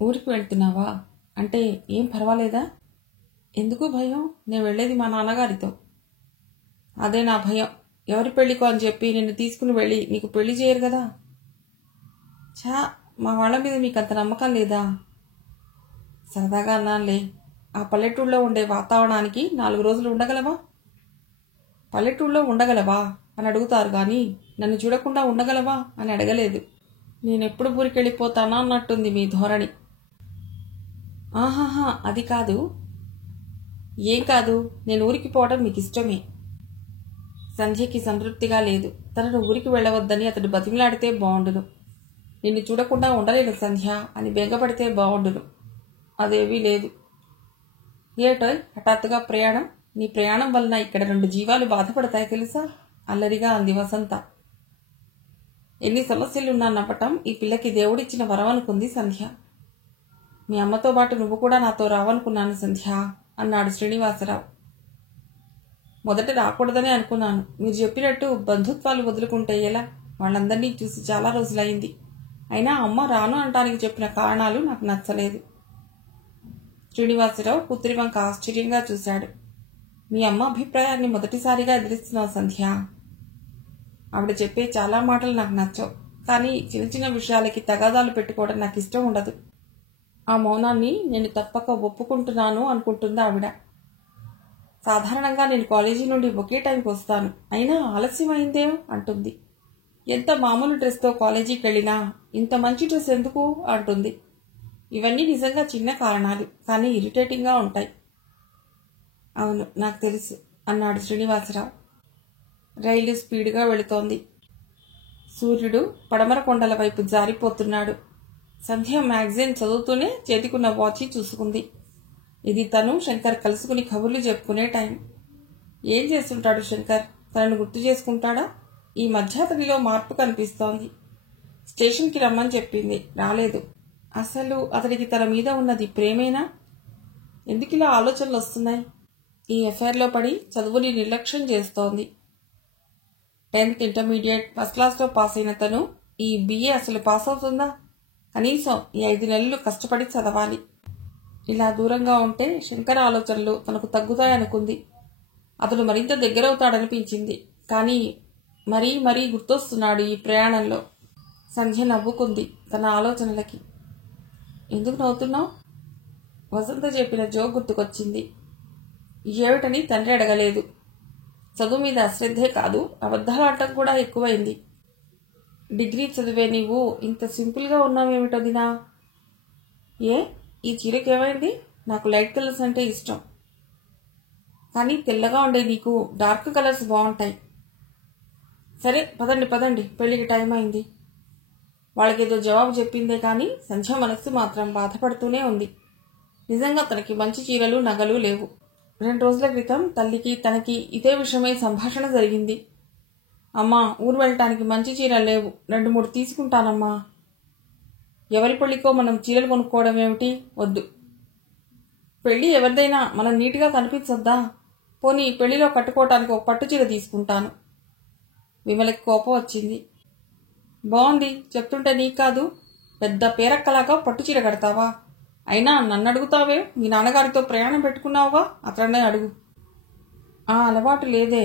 ఊరికి వెళ్తున్నావా? అంటే ఏం పర్వాలేదా? ఎందుకు భయం? నేను వెళ్ళేది మా నాన్నగారితో. అదే నా భయం. ఎవరి పెళ్లికో అని చెప్పి నిన్ను తీసుకుని వెళ్ళి నీకు పెళ్లి చేయరు కదా. ఛా, మా వాళ్ళ మీద మీకంత నమ్మకం లేదా? సరదాగా అన్నానులే. ఆ పల్లెటూళ్ళలో ఉండే వాతావరణానికి 4 రోజులు ఉండగలవా? పల్లెటూళ్ళలో ఉండగలవా అని అడుగుతారు కానీ నన్ను చూడకుండా ఉండగలవా అని అడగలేదు. నేనెప్పుడు ఊరికెళ్ళిపోతానా అన్నట్టుంది మీ ధోరణి. ఆహాహా, అది కాదు. ఏం కాదు? నేను ఊరికి పోవడం మీకు ఇష్టమే. సంధ్యకి సంతృప్తిగా లేదు. తనను ఊరికి వెళ్ళవద్దని అతడు బతిమలాడితే బావుండును. నిన్ను చూడకుండా ఉండలేను సంధ్య అని బెంగపడితే బావుండును. అదేవీ లేదు. ఏటోయ్ హఠాత్తుగా ప్రయాణం? నీ ప్రయాణం వలన ఇక్కడ 2 జీవాలు బాధపడతాయి తెలుసా? అల్లరిగా అంది వసంత. ఎన్ని సమస్యలున్నా నవ్వటం ఈ పిల్లకి దేవుడిచ్చిన వరం అనుకుంది సంధ్య. మీ అమ్మతో పాటు నువ్వు కూడా నాతో రావనుకున్నాను సంధ్య అన్నాడు శ్రీనివాసరావు. మొదట రాకూడదని అనుకున్నాను. మీరు చెప్పినట్టు బంధుత్వాలు వదులుకుంటే ఎలా? వాళ్ళందరినీ చూసి చాలా రోజులైంది. అయినా అమ్మ రాను అనటానికి చెప్పిన కారణాలు నాకు నచ్చలేదు. శ్రీనివాసరావు కూతురి వంక ఆశ్చర్యంగా చూశాడు. మీ అమ్మ అభిప్రాయాన్ని మొదటిసారిగా ఎదిరిస్తున్నావు సంధ్య. ఆవిడ చెప్పే చాలా మాటలు నాకు నచ్చవు. కానీ చిన్న చిన్న విషయాలకి తగాదాలు పెట్టుకోవడం నాకు ఇష్టం ఉండదు. ఆ మౌనాన్ని నేను తప్పక ఒప్పుకుంటున్నాను అనుకుంటుంది ఆవిడ. సాధారణంగా నేను కాలేజీ నుండి ఒకే టైంకి వస్తాను. అయినా ఆలస్యమైందేమో అంటుంది. ఎంత మామూలు డ్రెస్తో కాలేజీకి వెళ్ళినా ఇంత మంచి డ్రెస్ ఎందుకు అంటుంది. ఇవన్నీ నిజంగా చిన్న కారణాలు, కానీ ఇరిటేటింగ్గా ఉంటాయి. అవును, నాకు తెలుసు అన్నాడు శ్రీనివాసరావు. రైలు స్పీడ్గా వెళుతోంది. సూర్యుడు పడమర కొండల వైపు జారిపోతున్నాడు. సంధ్య మ్యాగజైన్ చదువుతూనే చేతికున్న వాచి చూసుకుంది. ఇది తను శంకర్ కలుసుకుని కబుర్లు చెప్పుకునే టైం. ఏం చేస్తుంటాడు శంకర్? తనను గుర్తు చేసుకుంటాడా? ఈ మధ్య అతనిలో మార్పు కనిపిస్తోంది. స్టేషన్కి రమ్మని చెప్పింది, రాలేదు. అసలు అతడికి తన మీద ఉన్నది ప్రేమేనా? ఎందుకిలా ఆలోచనలు వస్తున్నాయి? ఈ ఎఫైర్లో పడి చదువుని నిర్లక్ష్యం చేస్తోంది. 10th ఇంటర్మీడియట్ ఫస్ట్ క్లాస్లో పాస్ అయిన తను ఈ BA అసలు పాస్ అవుతుందా? కనీసం ఈ 5 నెలలు కష్టపడి చదవాలి. ఇలా దూరంగా ఉంటే శంకర్ ఆలోచనలు తనకు తగ్గుతాయనుకుంది. అతడు మరింత దగ్గరవుతాడనిపించింది. కానీ మరీ మరీ గుర్తొస్తున్నాడు ఈ ప్రయాణంలో. సంధ్య నవ్వుకుంది తన ఆలోచనలకి. ఎందుకు నవ్వుతున్నావు? వసంత చెప్పిన జోక్ గుర్తుకొచ్చింది. ఏమిటని తండ్రి అడగలేదు. చదువు మీద అశ్రద్ధే కాదు, అబద్ధాలాడటం కూడా ఎక్కువైంది. డిగ్రీ చదివే నీవు ఇంత సింపుల్గా ఉన్నావేమిటొదినా? ఏ, ఈ చీరకేమైంది? నాకు లైట్ కలర్స్ అంటే ఇష్టం. కానీ తెల్లగా ఉండే నీకు డార్క్ కలర్స్ బాగుంటాయి. సరే పదండి పదండి, పెళ్లికి టైం అయింది. వాళ్ళకేదో జవాబు చెప్పిందే కానీ సంధ్య మనస్సు మాత్రం బాధపడుతూనే ఉంది. నిజంగా తనకి మంచి చీరలు నగలు లేవు. 2 రోజుల క్రితం తల్లికి తనకి ఇదే విషయమై సంభాషణ జరిగింది. అమ్మా, ఊరు వెళ్ళటానికి మంచి చీరలు లేవు, 2-3 తీసుకుంటానమ్మా. ఎవరి పెళ్లికో మనం చీరలు కొనుక్కోవడం ఏమిటి? వద్దు. పెళ్లి ఎవరిదైనా మనం నీట్గా కనిపించొద్దా? పోనీ పెళ్లిలో కట్టుకోవటానికి ఒక పట్టు చీర తీసుకుంటాను. విమలకి కోపం వచ్చింది. బాగుంది చెప్తుంటే నీకు కాదు, పెద్ద పేరక్కలాగా పట్టు చీర కడతావా? అయినా నన్ను అడుగుతావే? మీ నాన్నగారితో ప్రయాణం పెట్టుకున్నావుగా, అతన్నే అడుగు. ఆ అలవాటు లేదే.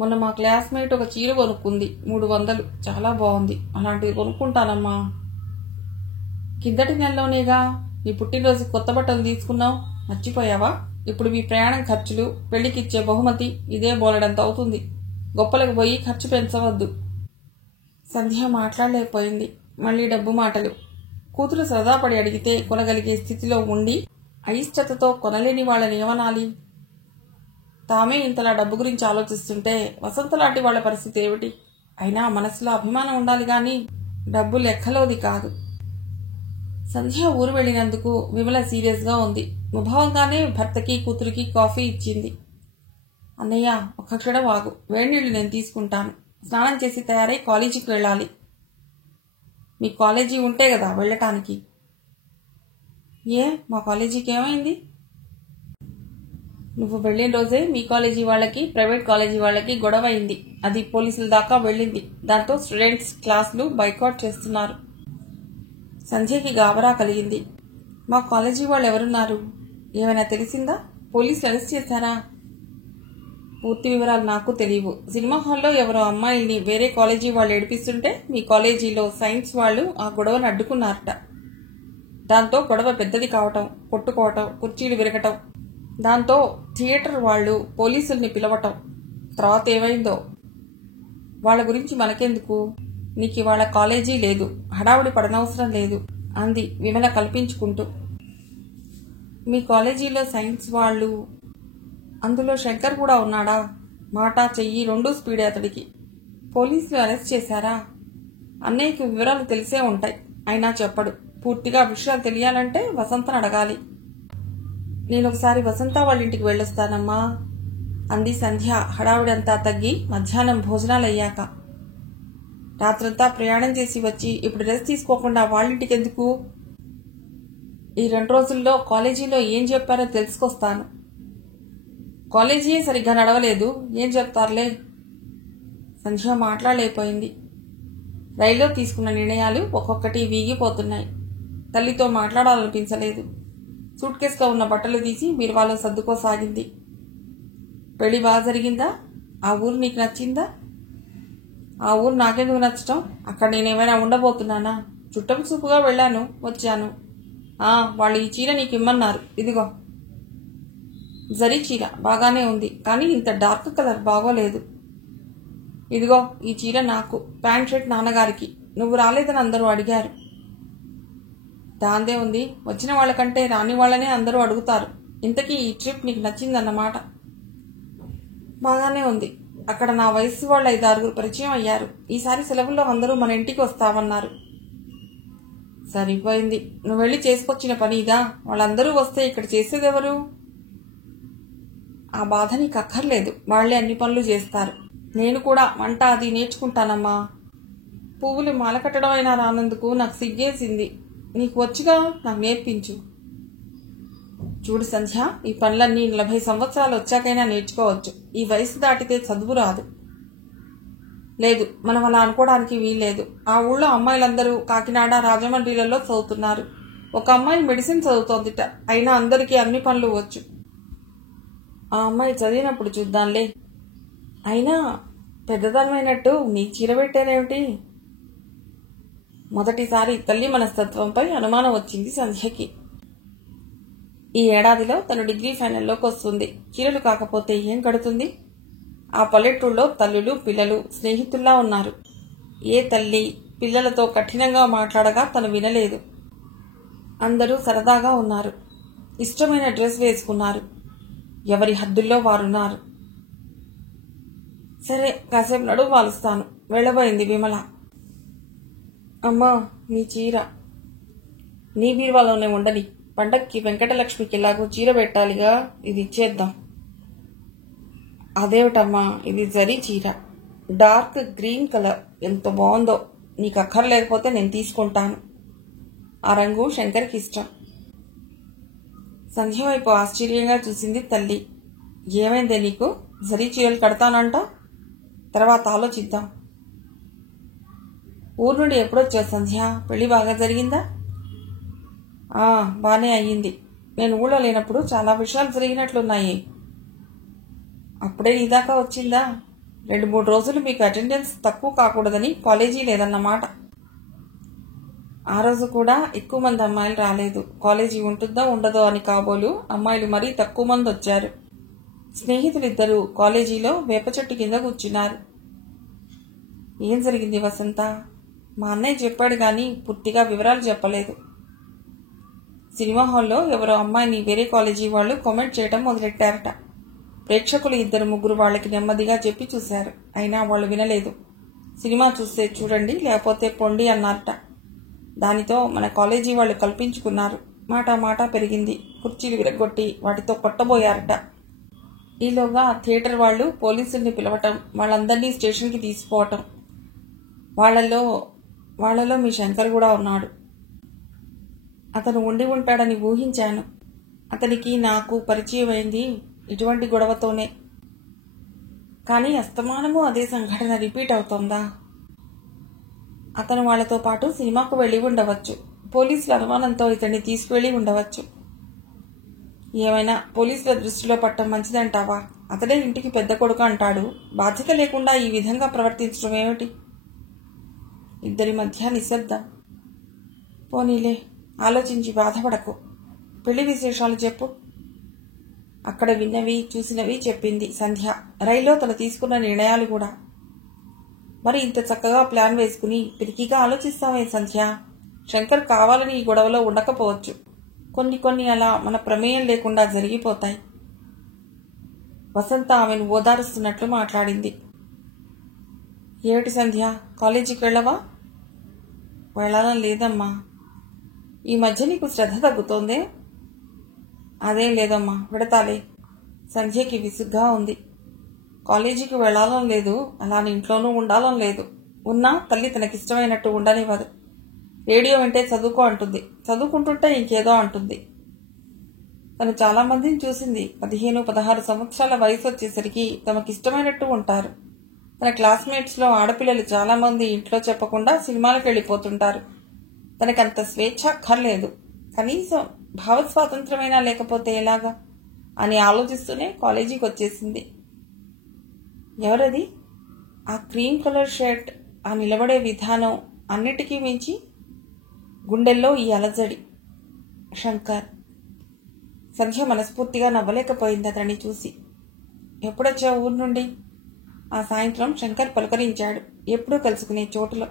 మొన్న మా క్లాస్మేట్ ఒక చీర కొనుక్కుంది, 300, చాలా బాగుంది. అలాంటివి కొనుక్కుంటానమ్మా. కిందటి నెలలోనేగా నీ పుట్టినరోజు కొత్త బట్టలు తీసుకున్నావు, మర్చిపోయావా? ఇప్పుడు మీ ప్రయాణం ఖర్చులు, పెళ్లికిచ్చే బహుమతి ఇదే బోలెడంత అవుతుంది. గొప్పలకు పోయి ఖర్చు పెంచవద్దు. సంధ్య మాట్లాడలేకపోయింది. మళ్ళీ డబ్బు మాటలు. కూతురు సరదాపడి అడిగితే కొనగలిగే స్థితిలో ఉండి అయిష్టతతో కొనలేని వాళ్ళని ఏమనాలి? తామే ఇంతలా డబ్బు గురించి ఆలోచిస్తుంటే వసంత లాంటి వాళ్ళ పరిస్థితి ఏమిటి? అయినా మనసులో అభిమానం ఉండాలి గాని డబ్బు లెక్కలోది కాదు. సంధ్య ఊరు వెళ్ళినందుకు విమల సీరియస్గా ఉంది. ముభావంగానే భర్తకి కూతురికి కాఫీ ఇచ్చింది. అన్నయ్య, ఒక్క క్షణం ఆగు, వేడినీళ్లు నేను తీసుకుంటాను. స్నానం చేసి తయారై కాలేజీకి వెళ్ళాలి. మీ కాలేజీ ఉంటే కదా వెళ్ళటానికి. ఏ, మా కాలేజీకి ఏమైంది? నువ్వు వెళ్ళిన రోజే మీ కాలేజీ వాళ్ళకి ప్రైవేట్ కాలేజీ వాళ్ళకి గొడవ అయింది. అది పోలీసుల దాకా వెళ్ళింది. దాంతో స్టూడెంట్స్ క్లాసులు బైకాట్ చేస్తున్నారు. సంధ్యకి గాబరా కలిగింది. మా కాలేజీ వాళ్ళు ఎవరున్నారు? ఏమైనా తెలిసిందా? పోలీసులు అరెస్ట్ చేశారా? పూర్తి వివరాలు నాకు తెలియవు. సినిమా హాల్లో ఎవరో అమ్మాయిల్ని వేరే కాలేజీ వాళ్ళు ఏడిపిస్తుంటే మీ కాలేజీలో సైన్స్ వాళ్ళు ఆ గొడవను అడ్డుకున్నారట. దాంతో గొడవ పెద్దది కావటం, కొట్టుకోవటం, కుర్చీలు విరగటం, దాంతో థియేటర్ వాళ్ళు పోలీసుల్ని పిలవటం. తర్వాత ఏమైందో వాళ్ళ గురించి మనకెందుకు? నీకు ఇవాళ కాలేజీ లేదు, హడావుడి పడనవసరం లేదు అంది విమల కల్పించుకుంటూ. మీ కాలేజీలో సైన్స్ వాళ్ళు, అందులో శంకర్ కూడా ఉన్నాడా? మాట చెయ్యి రెండూ స్పీడే అతడికి. పోలీసులు అరెస్ట్ చేశారా? అన్నయ్యకి వివరాలు తెలిసే ఉంటాయి, అయినా చెప్పడు. పూర్తిగా విషయాలు తెలియాలంటే వసంతను అడగాలి. నేనొకసారి వసంత వాళ్ళ ఇంటికి వెళ్ళొస్తానమ్మా అంది సంధ్య హడావుడంతా తగ్గి మధ్యాహ్నం భోజనాలయ్యాక. రాత్రంతా ప్రయాణం చేసి వచ్చి ఇప్పుడు రెస్ట్ తీసుకోకుండా వాళ్ళింటికి ఎందుకు? ఈ 2 రోజుల్లో కాలేజీలో ఏం చెప్పారో తెలుసుకొస్తాను. కాలేజీయే సరిగ్గా నడవలేదు, ఏం చెప్తారులే. సంధ్య మాట్లాడలేకపోయింది. రైల్లో తీసుకున్న నిర్ణయాలు ఒక్కొక్కటి వీగిపోతున్నాయి. తల్లితో మాట్లాడాలనిపించలేదు. సూట్ కేసుగా ఉన్న బట్టలు తీసి బీరువాలో సర్దుకోసాగింది. పెళ్లి బాగా జరిగిందా? ఆ ఊరు నీకు నచ్చిందా? ఆ ఊరు నాకెందుకు నచ్చటం? అక్కడ నేనేమైనా ఉండబోతున్నానా? చుట్టం చూపుగా వెళ్ళాను, వచ్చాను. వాళ్ళు ఈ చీర నీకు ఇమ్మన్నారు, ఇదిగో. జరీ చీర బాగానే ఉంది, కానీ ఇంత డార్క్ కలర్ బాగోలేదు. ఇదిగో ఈ చీర నాకు, ప్యాంట్ షర్ట్ నాన్నగారికి. నువ్వు రాలేదని అందరూ అడిగారు. దాందే ఉంది, వచ్చిన వాళ్ళకంటే రాని వాళ్ళనే అందరూ అడుగుతారు. ఇంతకీ ఈ ట్రిప్ నీకు నచ్చిందన్నమాట. బాగానే ఉంది. అక్కడ నా వయసు వాళ్ళు 5-6 పరిచయం అయ్యారు. ఈసారి సెలవుల్లో అందరూ మన ఇంటికి వస్తామన్నారు. సరిపోయింది. నువ్వు వెళ్ళి చేసుకొచ్చిన పని ఇదా? వాళ్ళందరూ వస్తే ఇక్కడ చేసేదెవరు? ఆ బాధ నీకు అక్కర్లేదు, వాళ్లే అన్ని పనులు చేస్తారు. నేను కూడా వంట అది నేర్చుకుంటానమ్మా. పువ్వులు మాల కట్టడం అయినా రానందుకు నాకు సిగ్గేసింది. నీకు వచ్చిగా, నాకు నేర్పించు. చూడు సంధ్య, ఈ పనులన్నీ 40 సంవత్సరాలు వచ్చాకైనా నేర్చుకోవచ్చు. ఈ వయసు దాటితే చదువు రాదు. లేదు, మనం అలా అనుకోవడానికి వీల్లేదు. ఆ ఊళ్ళో అమ్మాయిలందరూ కాకినాడ, రాజమండ్రిలలో చదువుతున్నారు. ఒక అమ్మాయి మెడిసిన్ చదువుతోందిట. అయినా అందరికీ అన్ని పనులు వచ్చు. ఆ అమ్మాయి చదివినప్పుడు చూద్దాంలే. అయినా పెద్దదనమైనట్టు నీ చీర పెట్టారేమిటి? మొదటిసారి తల్లి మనస్తత్వంపై అనుమానం వచ్చింది సంధ్యకి. ఈ ఏడాదిలో తను డిగ్రీ ఫైనల్లోకి వస్తుంది. చీరలు కాకపోతే ఏం కడుతుంది? ఆ పల్లెటూళ్ళలో తల్లులు పిల్లలు స్నేహితుల్లా ఉన్నారు. ఏ తల్లి పిల్లలతో కఠినంగా మాట్లాడగా తను వినలేదు. అందరూ సరదాగా ఉన్నారు. ఇష్టమైన డ్రెస్ వేసుకున్నారు. ఎవరి హద్దుల్లో వారున్నారు. సరే, కాసేపు నడువు వాలుస్తాను. వెళ్ళబోయింది విమల. అమ్మా, నీ చీర నీ బీరువాలోనే ఉండని. పండక్కి వెంకటలక్ష్మికి ఎలాగో చీర పెట్టాలిగా, ఇది ఇచ్చేద్దాం. అదేమిటమ్మా, ఇది జరీ చీర, డార్క్ గ్రీన్ కలర్, ఎంత బాగుందో. నీకు అక్కర్లేకపోతే నేను తీసుకుంటాను. ఆ రంగు శంకర్కి ఇష్టం. సంధ్య వైపు ఆశ్చర్యంగా చూసింది తల్లి. ఏమైందే నీకు? జరీ చీరలు కడతానంట, తర్వాత ఆలోచిద్దాం. ఊరు నుండి ఎప్పుడొచ్చావు సంధ్య? పెళ్లి బాగా జరిగిందా? బానే అయ్యింది. నేను ఊళ్ళో లేనప్పుడు చాలా విషయాలు జరిగినట్లున్నాయి. అప్పుడే నీ దాకా వచ్చిందా? 2-3 రోజులు మీకు అటెండెన్స్ తక్కువ కాకూడదని కాలేజీ లేదన్నమాట. ఆ రోజు కూడా ఎక్కువ మంది అమ్మాయిలు రాలేదు. కాలేజీ ఉంటుందో ఉండదో అని కాబోలు అమ్మాయిలు మరీ తక్కువ మంది వచ్చారు. స్నేహితులిద్దరూ కాలేజీలో వేప చెట్టు కింద కూర్చున్నారు. ఏం జరిగింది వసంత? మా అన్నయ్య చెప్పాడు గాని పూర్తిగా వివరాలు చెప్పలేదు. సినిమా హాల్లో ఎవరో అమ్మాయిని వేరే కాలేజీ వాళ్ళు కామెంట్ చేయడం మొదలెట్టారట. ప్రేక్షకులు 2-3 వాళ్ళకి నెమ్మదిగా చెప్పి చూశారు. అయినా వాళ్ళు వినలేదు. సినిమా చూస్తే చూడండి, లేకపోతే పొండి అన్నారట. దానితో మన కాలేజీ వాళ్ళు కల్పించుకున్నారు. మాట పెరిగింది. కుర్చీలు విరగొట్టి వాటితో కొట్టబోయారట. ఈలోగా థియేటర్ వాళ్ళు పోలీసుల్ని పిలవటం, వాళ్ళందరినీ స్టేషన్కి తీసుకోవటం. వాళ్లలో మీ శంకర్ కూడా ఉన్నాడు. అతను ఉండి ఉంటాడని ఊహించాను. అతనికి నాకు పరిచయం అయింది ఇటువంటి గొడవతోనే. కానీ అస్తమానము అదే సంఘటన రిపీట్ అవుతోందా? అతను వాళ్లతో పాటు సినిమాకు వెళ్ళి ఉండవచ్చు. పోలీసుల అనుమానంతో ఇతన్ని తీసుకువెళ్లి ఉండవచ్చు. ఏమైనా పోలీసుల దృష్టిలో పట్టం మంచిదంటావా? అతడే ఇంటికి పెద్ద కొడుకు అంటాడు. బాధ్యత లేకుండా ఈ విధంగా ప్రవర్తించడం ఏమిటి? ఇద్దరి మధ్య నిశ్శబ్దం. పోనీలే, ఆలోచించి బాధపడకు. పెళ్లి విశేషాలు చెప్పు. అక్కడ విన్నవి చూసినవి చెప్పింది సంధ్య. రైల్లో తను తీసుకున్న నిర్ణయాలు కూడా. మరి ఇంత చక్కగా ప్లాన్ వేసుకుని పిరికిగా ఆలోచిస్తావే సంధ్య? శంకర్ కావాలని ఈ గొడవలో ఉండకపోవచ్చు. కొన్ని అలా మన ప్రమేయం లేకుండా జరిగిపోతాయి. వసంత ఆమెను ఓదారుస్తున్నట్లు మాట్లాడింది. ఏమిటి సంధ్య, కాలేజీకి వెళ్ళవా? వెళ్ళాలని లేదమ్మా. ఈ మధ్య నీకు శ్రద్ధ తగ్గుతోందే? అదేం లేదమ్మా, పెడతాలే. సంధ్యకి విసుగ్గా ఉంది. కాలేజీకి వెళ్ళాలని లేదు, అలానే ఇంట్లోనూ ఉండాలని లేదు. ఉన్నా తల్లి తనకిష్టమైనట్టు ఉండనివ్వదు. రేడియో వింటే చదువుకో అంటుంది, చదువుకుంటుంటే ఇంకేదో అంటుంది. తను చాలా మందిని చూసింది. 15-16 సంవత్సరాల వయసు వచ్చేసరికి తమకిష్టమైనట్టు ఉంటారు. తన క్లాస్మేట్స్లో ఆడపిల్లలు చాలా మంది ఇంట్లో చెప్పకుండా సినిమాలకు వెళ్ళిపోతుంటారు. తనకంత స్వేచ్ఛ అక్కర్లేదు. కనీసం భావస్వాతంత్రమైనా లేకపోతే ఎలాగా అని ఆలోచిస్తూనే కాలేజీకి వచ్చేసింది. ఎవరది? ఆ క్రీమ్ కలర్ షర్ట్, ఆ నిలబడే విధానం, అన్నిటికీ మించి గుండెల్లో ఈ అలజడి. శంకర్. సంధ్య మనస్ఫూర్తిగా నవ్వలేకపోయింది అతన్ని చూసి. ఎప్పుడొచ్చావు ఊరు నుండి? ఆ సాయంత్రం శంకర్ పలుకరించాడు. ఎప్పుడూ కలుసుకునే చోటులో.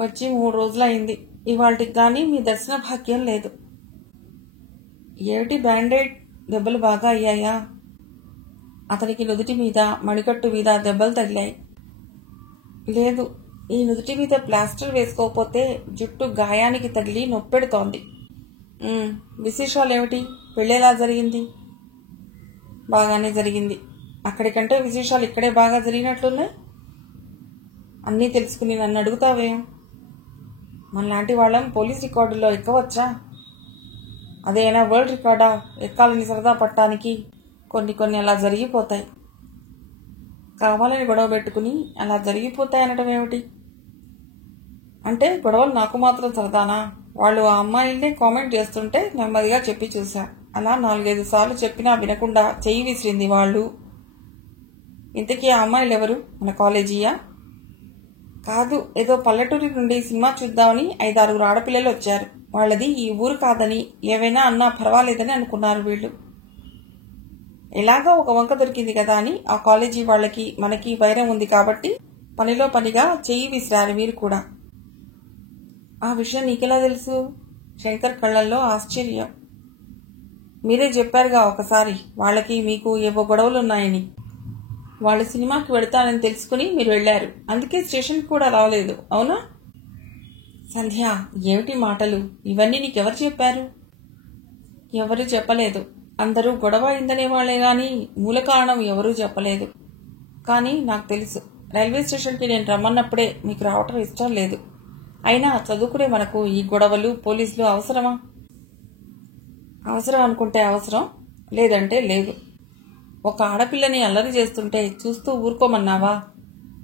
వచ్చి 3 రోజులైంది. ఇవాళకి గానీ మీ దర్శన భాగ్యం లేదు. ఏమిటి బ్యాండేడ్? దెబ్బలు బాగా అయ్యాయా? అతనికి నుదుటి మీద, మణికట్టు మీద దెబ్బలు తగిలాయి. లేదు, ఈ నుదుటి మీద ప్లాస్టర్ వేసుకోకపోతే జుట్టు గాయానికి తగిలి నొప్పెడుతోంది. విశేషాలేమిటి? పెళ్ళెలా జరిగింది? బాగానే జరిగింది. అక్కడికంటే విశేషాలు ఇక్కడే బాగా జరిగినట్లున్నాయి. అన్నీ తెలుసుకుని నన్ను అడుగుతావేం? మనలాంటి వాళ్ళం పోలీస్ రికార్డుల్లో ఎక్కవచ్చా? అదేనా వరల్డ్ రికార్డా ఎక్కాలని సరదా పట్టానికి? కొన్ని అలా జరిగిపోతాయి. కావాలని గొడవ పెట్టుకుని అలా జరిగిపోతాయనటం ఏమిటి? అంటే గొడవలు నాకు మాత్రం సరదానా? వాళ్ళు ఆ అమ్మాయిల్ని కామెంట్ చేస్తుంటే నెమ్మదిగా చెప్పి చూశా. అలా 4-5 సార్లు చెప్పినా వినకుండా చెయ్యి విసిరింది వాళ్ళు. ఇంతకీ ఆ అమ్మాయిలు ఎవరు? మన కాలేజీయా? కాదు, ఏదో పల్లెటూరి నుండి సినిమా చూద్దామని 5-6 ఆడపిల్లలు వచ్చారు. వాళ్ళది ఈ ఊరు కాదని, ఏవైనా అన్నా పర్వాలేదని అనుకున్నారు వీళ్ళు. ఎలాగో ఒక వంక దొరికింది కదా అని ఆ కాలేజీ వాళ్ళకి మనకి వైరం ఉంది కాబట్టి పనిలో పనిగా చెయ్యి విసిరారు మీరు కూడా. ఆ విషయం నీకెలా తెలుసు? శంకర్ కళ్ళల్లో ఆశ్చర్యం. మీరే చెప్పారుగా ఒకసారి వాళ్ళకి మీకు ఏవో గొడవలున్నాయని. వాళ్ళు సినిమాకి వెళతానని తెలుసుకుని మీరు వెళ్లారు. అందుకే స్టేషన్కి కూడా రాలేదు, అవునా? సంధ్య, ఏమిటి మాటలు? ఇవన్నీ నీకెవరు చెప్పారు? ఎవరు చెప్పలేదు. అందరూ గొడవ అయిందనే వాళ్లే గాని మూల కారణం ఎవరూ చెప్పలేదు. కానీ నాకు తెలుసు. రైల్వే స్టేషన్కి నేను రమ్మన్నప్పుడే మీకు రావటం ఇష్టం లేదు. అయినా చదువుకునే మనకు ఈ గొడవలు, పోలీసులు అవసరమా? అవసరం అనుకుంటే అవసరం, లేదంటే లేదు. ఒక ఆడపిల్లని అల్లరి చేస్తుంటే చూస్తూ ఊరుకోమన్నావా?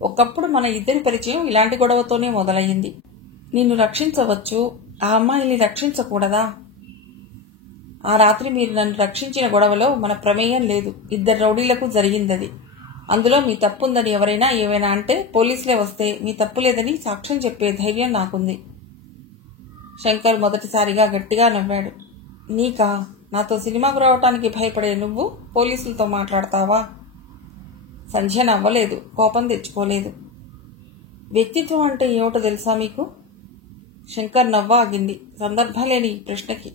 ఒకప్పుడు మన ఇద్దరి పరిచయం ఇలాంటి గొడవతోనే మొదలయ్యింది. నిన్ను రక్షించవచ్చు, ఆ అమ్మాయిని రక్షించకూడదా? ఆ రాత్రి మీరు నన్ను రక్షించిన గొడవలో మన ప్రమేయం లేదు. 2 రౌడీలకు జరిగిందది. అందులో మీ తప్పుందని ఎవరైనా ఏవైనా అంటే పోలీసులే వస్తే మీ తప్పు లేదని సాక్ష్యం చెప్పే ధైర్యం నాకుంది. శంకర్ మొదటిసారిగా గట్టిగా నవ్వాడు. నీకా? నాతో సినిమాకు రావటానికి భయపడే నువ్వు పోలీసులతో మాట్లాడతావా? సంధ్య నవ్వలేదు, కోపం తెచ్చుకోలేదు. వ్యక్తిత్వం అంటే ఏమిటో తెలుసా మీకు? శంకర్ నవ్వ ఆగింది సందర్భం లేని ప్రశ్నకి.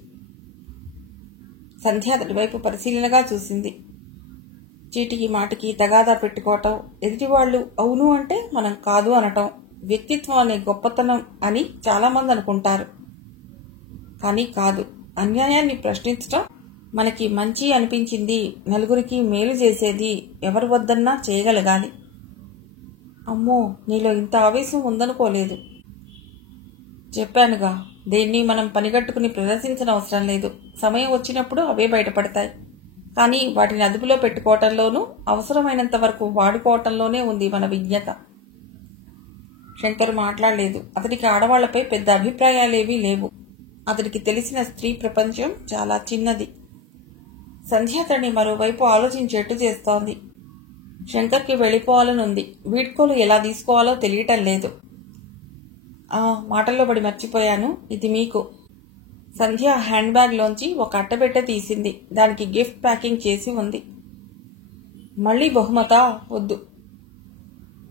సంధ్య అతడి వైపు పరిశీలనగా చూసింది. చీటికి మాటికి తగాదా పెట్టుకోవటం, ఎదుటివాళ్లు అవును అంటే మనం కాదు అనటం వ్యక్తిత్వం అనే గొప్పతనం అని చాలామంది అనుకుంటారు. కానీ కాదు. అన్యాయాన్ని ప్రశ్నించటం, మనకి మంచి అనిపించింది నలుగురికి మేలు చేసేది ఎవరు వద్దన్నా చేయగలగాలి. అమ్మో, నీలో ఇంత ఆవేశం ఉందనుకోలేదు. చెప్పానుగా, దేన్ని మనం పనిగట్టుకుని ప్రదర్శించిన అవసరం లేదు. సమయం వచ్చినప్పుడు అవే బయటపడతాయి. కానీ వాటిని అదుపులో పెట్టుకోవటంలోనూ అవసరమైనంత వరకు వాడుకోవటంలోనే ఉంది మన విజ్ఞత. శంకర్ మాట్లాడలేదు. అతడికి ఆడవాళ్లపై పెద్ద అభిప్రాయాలేవీ లేవు. అతడికి తెలిసిన స్త్రీ ప్రపంచం చాలా చిన్నది. సంధ్య అతడిని మరోవైపు ఆలోచించేట్టు చేస్తోంది. శంకర్కి వెళ్ళిపోవాలనుంది. వీడ్కోలు ఎలా తీసుకోవాలో తెలియటం లేదు. మాటల్లో పడి మర్చిపోయాను, ఇది మీకు. సంధ్య హ్యాండ్ బ్యాగ్లోంచి ఒక అట్టబెట్టె తీసింది. దానికి గిఫ్ట్ ప్యాకింగ్ చేసి ఉంది. మళ్ళీ బహుమతా? వద్దు.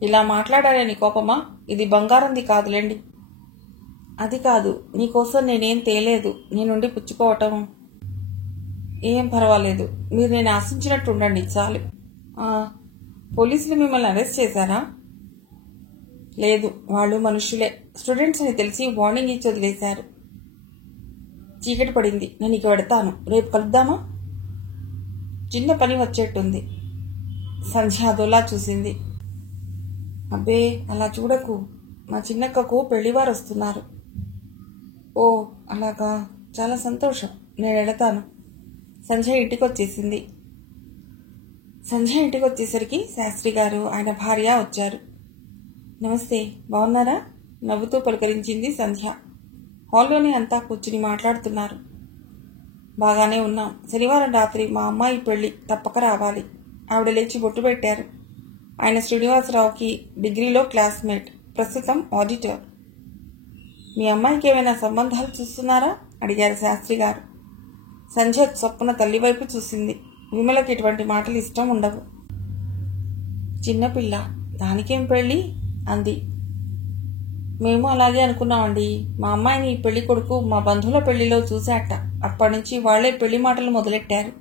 ఇలా మాట్లాడాలని కోపమా? ఇది బంగారంది కాదులేండి. అది కాదు, నీకోసం నేనేం తేలేదు. నీ నుండి పుచ్చుకోవటం ఏం పర్వాలేదు. మీరు నేను ఆశించినట్టు ఉండండి చాలు. పోలీసులు మిమ్మల్ని అరెస్ట్ చేశారా? లేదు, వాళ్ళు మనుషులే. స్టూడెంట్స్ అని తెలిసి వార్నింగ్ ఇచ్చి వదిలేశారు. చీకటి పడింది, నేను ఇక వెడతాను. రేపు కలుద్దామా? చిన్న పని వచ్చేట్టుంది. సంధ్య అదోలా చూసింది. అబ్బే, అలా చూడకు. మా చిన్నక్కకు పెళ్లివారు వస్తున్నారు. ఓ అలాగా, చాలా సంతోషం. నేను వెళతాను. సంధ్య ఇంటికి వచ్చేసరికి శాస్త్రి గారు, ఆయన భార్య వచ్చారు. నమస్తే, బాగున్నారా? నవ్వుతూ పలకరించింది సంధ్య. హాల్లోనే అంతా కూర్చుని మాట్లాడుతున్నారు. బాగానే ఉన్నాం. శనివారం రాత్రి మా అమ్మాయి పెళ్లి, తప్పక రావాలి. ఆవిడ లేచి బొట్టు పెట్టారు. ఆయన శ్రీనివాసరావుకి డిగ్రీలో క్లాస్మేట్, ప్రస్తుతం ఆడిటర్. మీ అమ్మాయికి ఏమైనా సంబంధాలు చూస్తున్నారా? అడిగారు శాస్త్రి గారు. సంధ్య చొప్పున తల్లి వైపు చూసింది. విమలకి ఇటువంటి మాటలు ఇష్టం ఉండవు. చిన్నపిల్ల, దానికేం పెళ్ళి అంది. మేము అలాగే అనుకున్నామండి. మా అమ్మాయిని ఈ పెళ్లి కొడుకు మా బంధువుల పెళ్లిలో చూశాట. అప్పటి నుంచి వాళ్లే పెళ్లి మాటలు మొదలెట్టారు.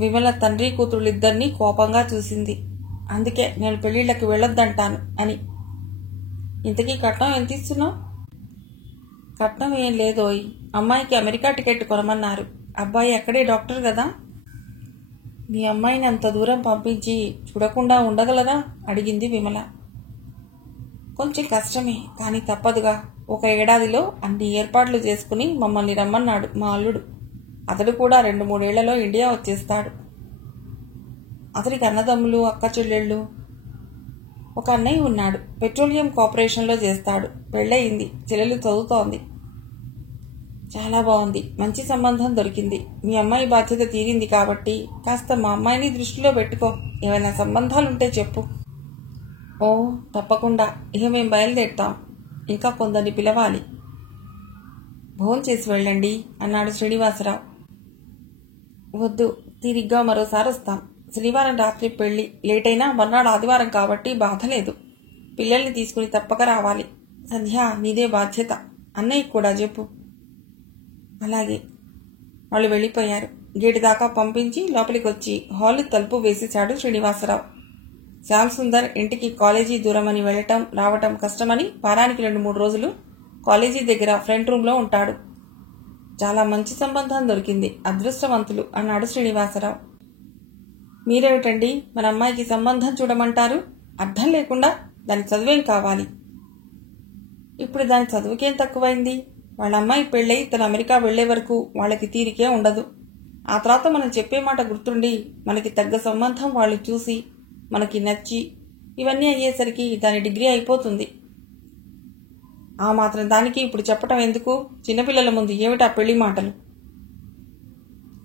విమల తండ్రి కూతుళ్ళిద్దరినీ కోపంగా చూసింది. అందుకే నేను పెళ్లిళ్ళకి వెళ్ళొద్దంటాను అని. ఇంతకీ కట్నం ఎంత ఇస్తున్నావు? కట్నం ఏం లేదోయ్. అమ్మాయికి అమెరికా టికెట్ కొనమన్నారు. అబ్బాయి అక్కడే డాక్టర్ కదా. మీ అమ్మాయిని అంత దూరం పంపించి చూడకుండా ఉండగలరా? అడిగింది విమల. కొంచెం కష్టమే, కానీ తప్పదుగా. ఒక ఏడాదిలో అన్ని ఏర్పాట్లు చేసుకుని మమ్మల్ని రమ్మన్నాడు మా అల్లుడు. అతడు కూడా 2-3 ఏళ్లలో ఇండియా వచ్చేస్తాడు. అతడికి అన్నదమ్ములు, అక్క చెల్లెళ్ళు. ఒక అన్నయ్య ఉన్నాడు, పెట్రోలియం కార్పొరేషన్లో చేస్తాడు. పెళ్ళయింది, చెల్లెలు చదువుతోంది. చాలా బాగుంది, మంచి సంబంధం దొరికింది. మీ అమ్మాయి బాధ్యత తీరింది కాబట్టి కాస్త మా అమ్మాయిని దృష్టిలో పెట్టుకో. ఏమైనా సంబంధాలుంటే చెప్పు. ఓ తప్పకుండా. ఇక మేము బయలుదేరుతాం. ఇంకా కొందరిని పిలవాలి. భోంచేసి వెళ్ళండి అన్నాడు శ్రీనివాసరావు. వద్దు, తీరిగ్గా మరోసారి వస్తాం. శనివారం రాత్రి పెళ్లి, లేటైనా మర్నాడు ఆదివారం కాబట్టి బాధ లేదు. పిల్లల్ని తీసుకుని తప్పక రావాలి. సంధ్య, నీదే బాధ్యత. అన్నయ్యకి కూడా చెప్పు. అలాగే. వాళ్ళు వెళ్ళిపోయారు. గేటు దాకా పంపించి లోపలికి వచ్చి హాలు తలుపు వేసేశాడు శ్రీనివాసరావు. శ్యామ్ సుందర్ ఇంటికి కాలేజీ దూరమని వెళ్లటం రావటం కష్టమని వారానికి 2-3 రోజులు కాలేజీ దగ్గర ఫ్రంట్ రూమ్లో ఉంటాడు. చాలా మంచి సంబంధం దొరికింది, అదృష్టవంతులు అన్నాడు శ్రీనివాసరావు. మీరేమిటండి మన అమ్మాయికి సంబంధం చూడమంటారు? అర్థం లేకుండా. దాని చదువేం కావాలి? ఇప్పుడు దాని చదువుకేం తక్కువైంది? వాళ్ళ అమ్మాయి పెళ్ళై తన అమెరికా వెళ్లే వరకు వాళ్ళకి తీరికే ఉండదు. ఆ తర్వాత మనం చెప్పే మాట గుర్తుండి మనకి తగ్గ సంబంధం వాళ్ళు చూసి మనకి నచ్చి ఇవన్నీ అయ్యేసరికి దాని డిగ్రీ అయిపోతుంది. ఆ మాత్రం దానికి ఇప్పుడు చెప్పటం ఎందుకు? చిన్నపిల్లల ముందు ఏమిటా పెళ్లి మాటలు?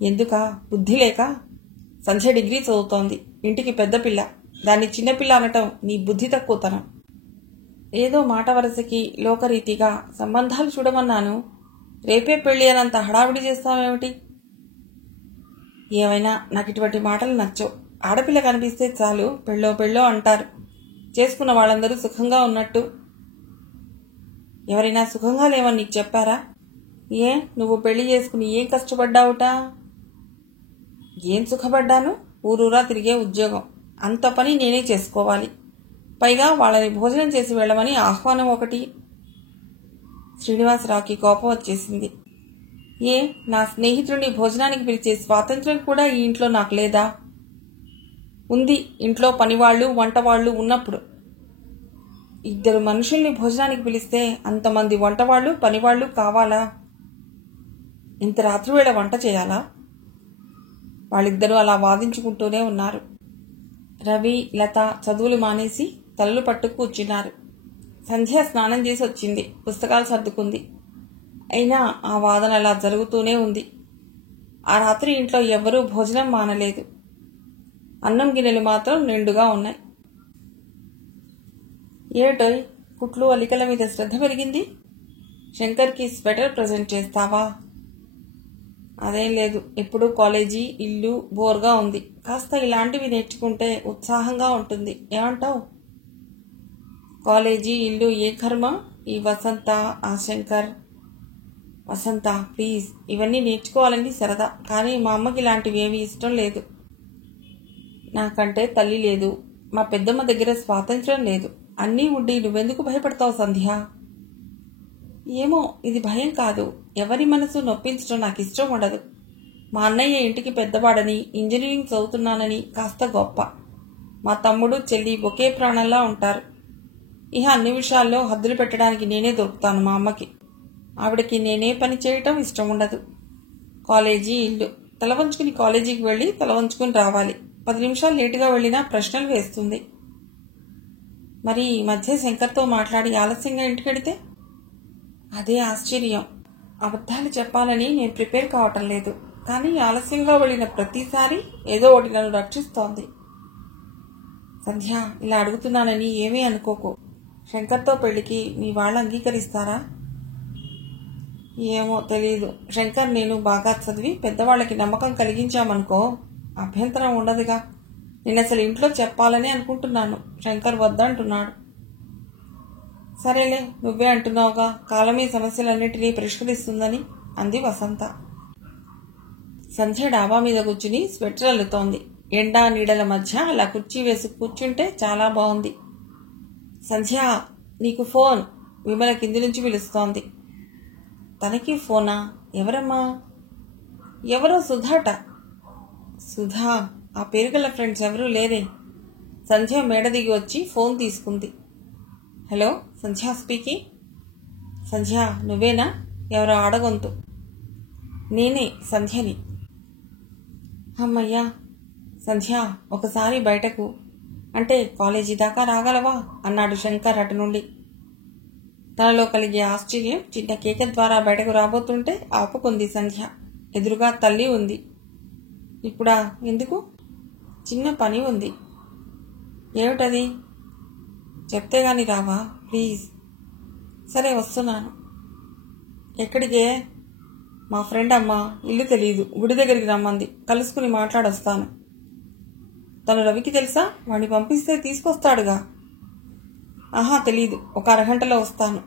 ఎందుకా? బుద్ధి లేక? సంధ్య డిగ్రీ చదువుతోంది, ఇంటికి పెద్ద పిల్ల. దాన్ని చిన్నపిల్ల అనటం నీ బుద్ధి తక్కువతనం. ఏదో మాట వరసకి లోకరీతిగా సంబంధాలు చూడమన్నాను. రేపే పెళ్లి అనంత హడావిడి చేస్తావేమిటి? ఏమైనా నాకు ఇటువంటి మాటలు నచ్చవు. ఆడపిల్ల కనిపిస్తే చాలు పెళ్ళో అంటారు. చేసుకున్న వాళ్ళందరూ సుఖంగా ఉన్నట్టు. ఎవరైనా సుఖంగా లేవని నీకు చెప్పారా? నువ్వు పెళ్లి చేసుకుని ఏం కష్టపడ్డావుట? ఏం సుఖపడ్డాను? ఊరూరా తిరిగే ఉద్యోగం, అంత పని నేనే చేసుకోవాలి. పైగా వాళ్ళని భోజనం చేసి వెళ్ళమని ఆహ్వానం ఒకటి. శ్రీనివాసరావుకి కోపం వచ్చేసింది. నా స్నేహితుడిని భోజనానికి పిలిచే స్వాతంత్ర్యం కూడా ఈ ఇంట్లో నాకు లేదా? ఉంది, ఇంట్లో పనివాళ్లు వంటవాళ్లు ఉన్నప్పుడు. 2 మనుషుల్ని భోజనానికి పిలిస్తే అంతమంది వంటవాళ్లు పనివాళ్లు కావాలా? ఇంత రాత్రివేళ వంట చేయాలా? వాళ్ళిద్దరూ అలా వాదించుకుంటూనే ఉన్నారు. రవి, లత చదువులు మానేసి తలలు పట్టు కూర్చున్నారు. సంధ్య స్నానం చేసి వచ్చింది, పుస్తకాలు సర్దుకుంది. అయినా ఆ వాదన అలా జరుగుతూనే ఉంది. ఆ రాత్రి ఇంట్లో ఎవ్వరూ భోజనం మానలేదు. అన్నం గిన్నెలు మాత్రం నిండుగా ఉన్నాయి. ఏటోయ్, కుట్లు అలికల మీద శ్రద్ధ పెరిగింది. శంకర్కి స్వెటర్ ప్రజెంట్ చేస్తావా? అదేం లేదు, ఎప్పుడూ కాలేజీ, ఇల్లు బోర్గా ఉంది. కాస్త ఇలాంటివి నేర్చుకుంటే ఉత్సాహంగా ఉంటుంది. ఏమంటావు? కాలేజీ, ఇల్లు ఏ కర్మ? ఈ వసంత, ఆ శంకర్. వసంత, ప్లీజ్, ఇవన్నీ నేర్చుకోవాలని సరదా, కానీ మా అమ్మకి ఇలాంటివి ఏమీ ఇష్టం లేదు. నాకంటే తల్లి లేదు, మా పెద్దమ్మ దగ్గర స్వాతంత్ర్యం లేదు. అన్నీ ఉండి నువ్వెందుకు భయపడతావు సంధ్య? ఏమో, ఇది భయం కాదు. ఎవరి మనసు నొప్పించడం నాకు ఇష్టం ఉండదు. మా అన్నయ్య ఇంటికి పెద్దవాడని, ఇంజనీరింగ్ చదువుతున్నానని కాస్త గొప్ప. మా తమ్ముడు, చెల్లి ఒకే ప్రాణంలా ఉంటారు. ఇహ అన్ని విషయాల్లో హద్దులు పెట్టడానికి నేనే దొరుకుతాను మా అమ్మకి. ఆవిడకి నేనే పని చేయటం ఇష్టం ఉండదు. కాలేజీ, ఇల్లు. తల వంచుకుని కాలేజీకి వెళ్ళి తల వంచుకుని రావాలి. 10 నిమిషాలు లేటుగా వెళ్ళినా ప్రశ్నలు వేస్తుంది. మరి ఈ మధ్య శంకర్తో మాట్లాడి ఆలస్యంగా ఇంటికెడితే? అదే ఆశ్చర్యం. అబద్ధాలు చెప్పాలని నేను ప్రిపేర్ కావటం లేదు, కానీ ఆలస్యంగా వెళ్ళిన ప్రతిసారి ఏదో ఒకటి నన్ను రక్షిస్తోంది. సంధ్య, ఇలా అడుగుతున్నానని ఏమీ అనుకోకు. శంకర్తో పెళ్లికి మీ వాళ్ళు అంగీకరిస్తారా? ఏమో తెలీదు. శంకర్ నేను బాగా చదివి పెద్దవాళ్ళకి నమ్మకం కలిగించామనుకో, అభ్యంతరం ఉండదుగా. నేను అసలు ఇంట్లో చెప్పాలని అనుకుంటున్నాను. శంకర్ వద్దంటున్నాడు. సరేలే, నువ్వే అంటున్నావుగా, కాలమే సమస్యలన్నింటినీ పరిష్కరిస్తుందని అంది వసంత. సంధ్య డాబా మీద కూర్చుని స్వెటర్ అల్లుతోంది. ఎండా నీడల మధ్య అలా కుర్చీ వేసి కూర్చుంటే చాలా బాగుంది. సంధ్య, నీకు ఫోన్, విమల కింది నుంచి పిలుస్తోంది. తనకి ఫోనా? ఎవరమ్మా? ఎవరో సుధాట. సుధా? ఆ పేరుగల ఫ్రెండ్స్ ఎవరూ లేరే. సంధ్య మేడ దిగి వచ్చి ఫోన్ తీసుకుంది. హలో, సంధ్య స్పీకింగ్. సంధ్య, నువ్వేనా? ఎవరో ఆడగొంతు. నేనే, సంధ్యని. అమ్మయ్యా. సంధ్య, ఒకసారి బయటకు, అంటే కాలేజీ దాకా రాగలవా అన్నాడు శంకర్ అటు నుండి. తనలో కలిగే ఆశ్చర్యం చిన్న కేక ద్వారా బయటకు రాబోతుంటే ఆపుకుంది సంధ్య. ఎదురుగా తల్లి ఉంది. ఇప్పుడా? ఎందుకు? చిన్న పని ఉంది. ఏమిటది? చెప్తే గాని రావా? ప్లీజ్. సరే, వస్తున్నాను. ఎక్కడికే? మా ఫ్రెండ్ అమ్మ, ఇల్లు తెలీదు, గుడి దగ్గరికి రమ్మంది. కలుసుకుని మాట్లాడొస్తాను. తను రవికి తెలుసా? వాడిని పంపిస్తే తీసుకొస్తాడుగా. ఆహా, తెలీదు. ఒక అరగంటలో వస్తాను.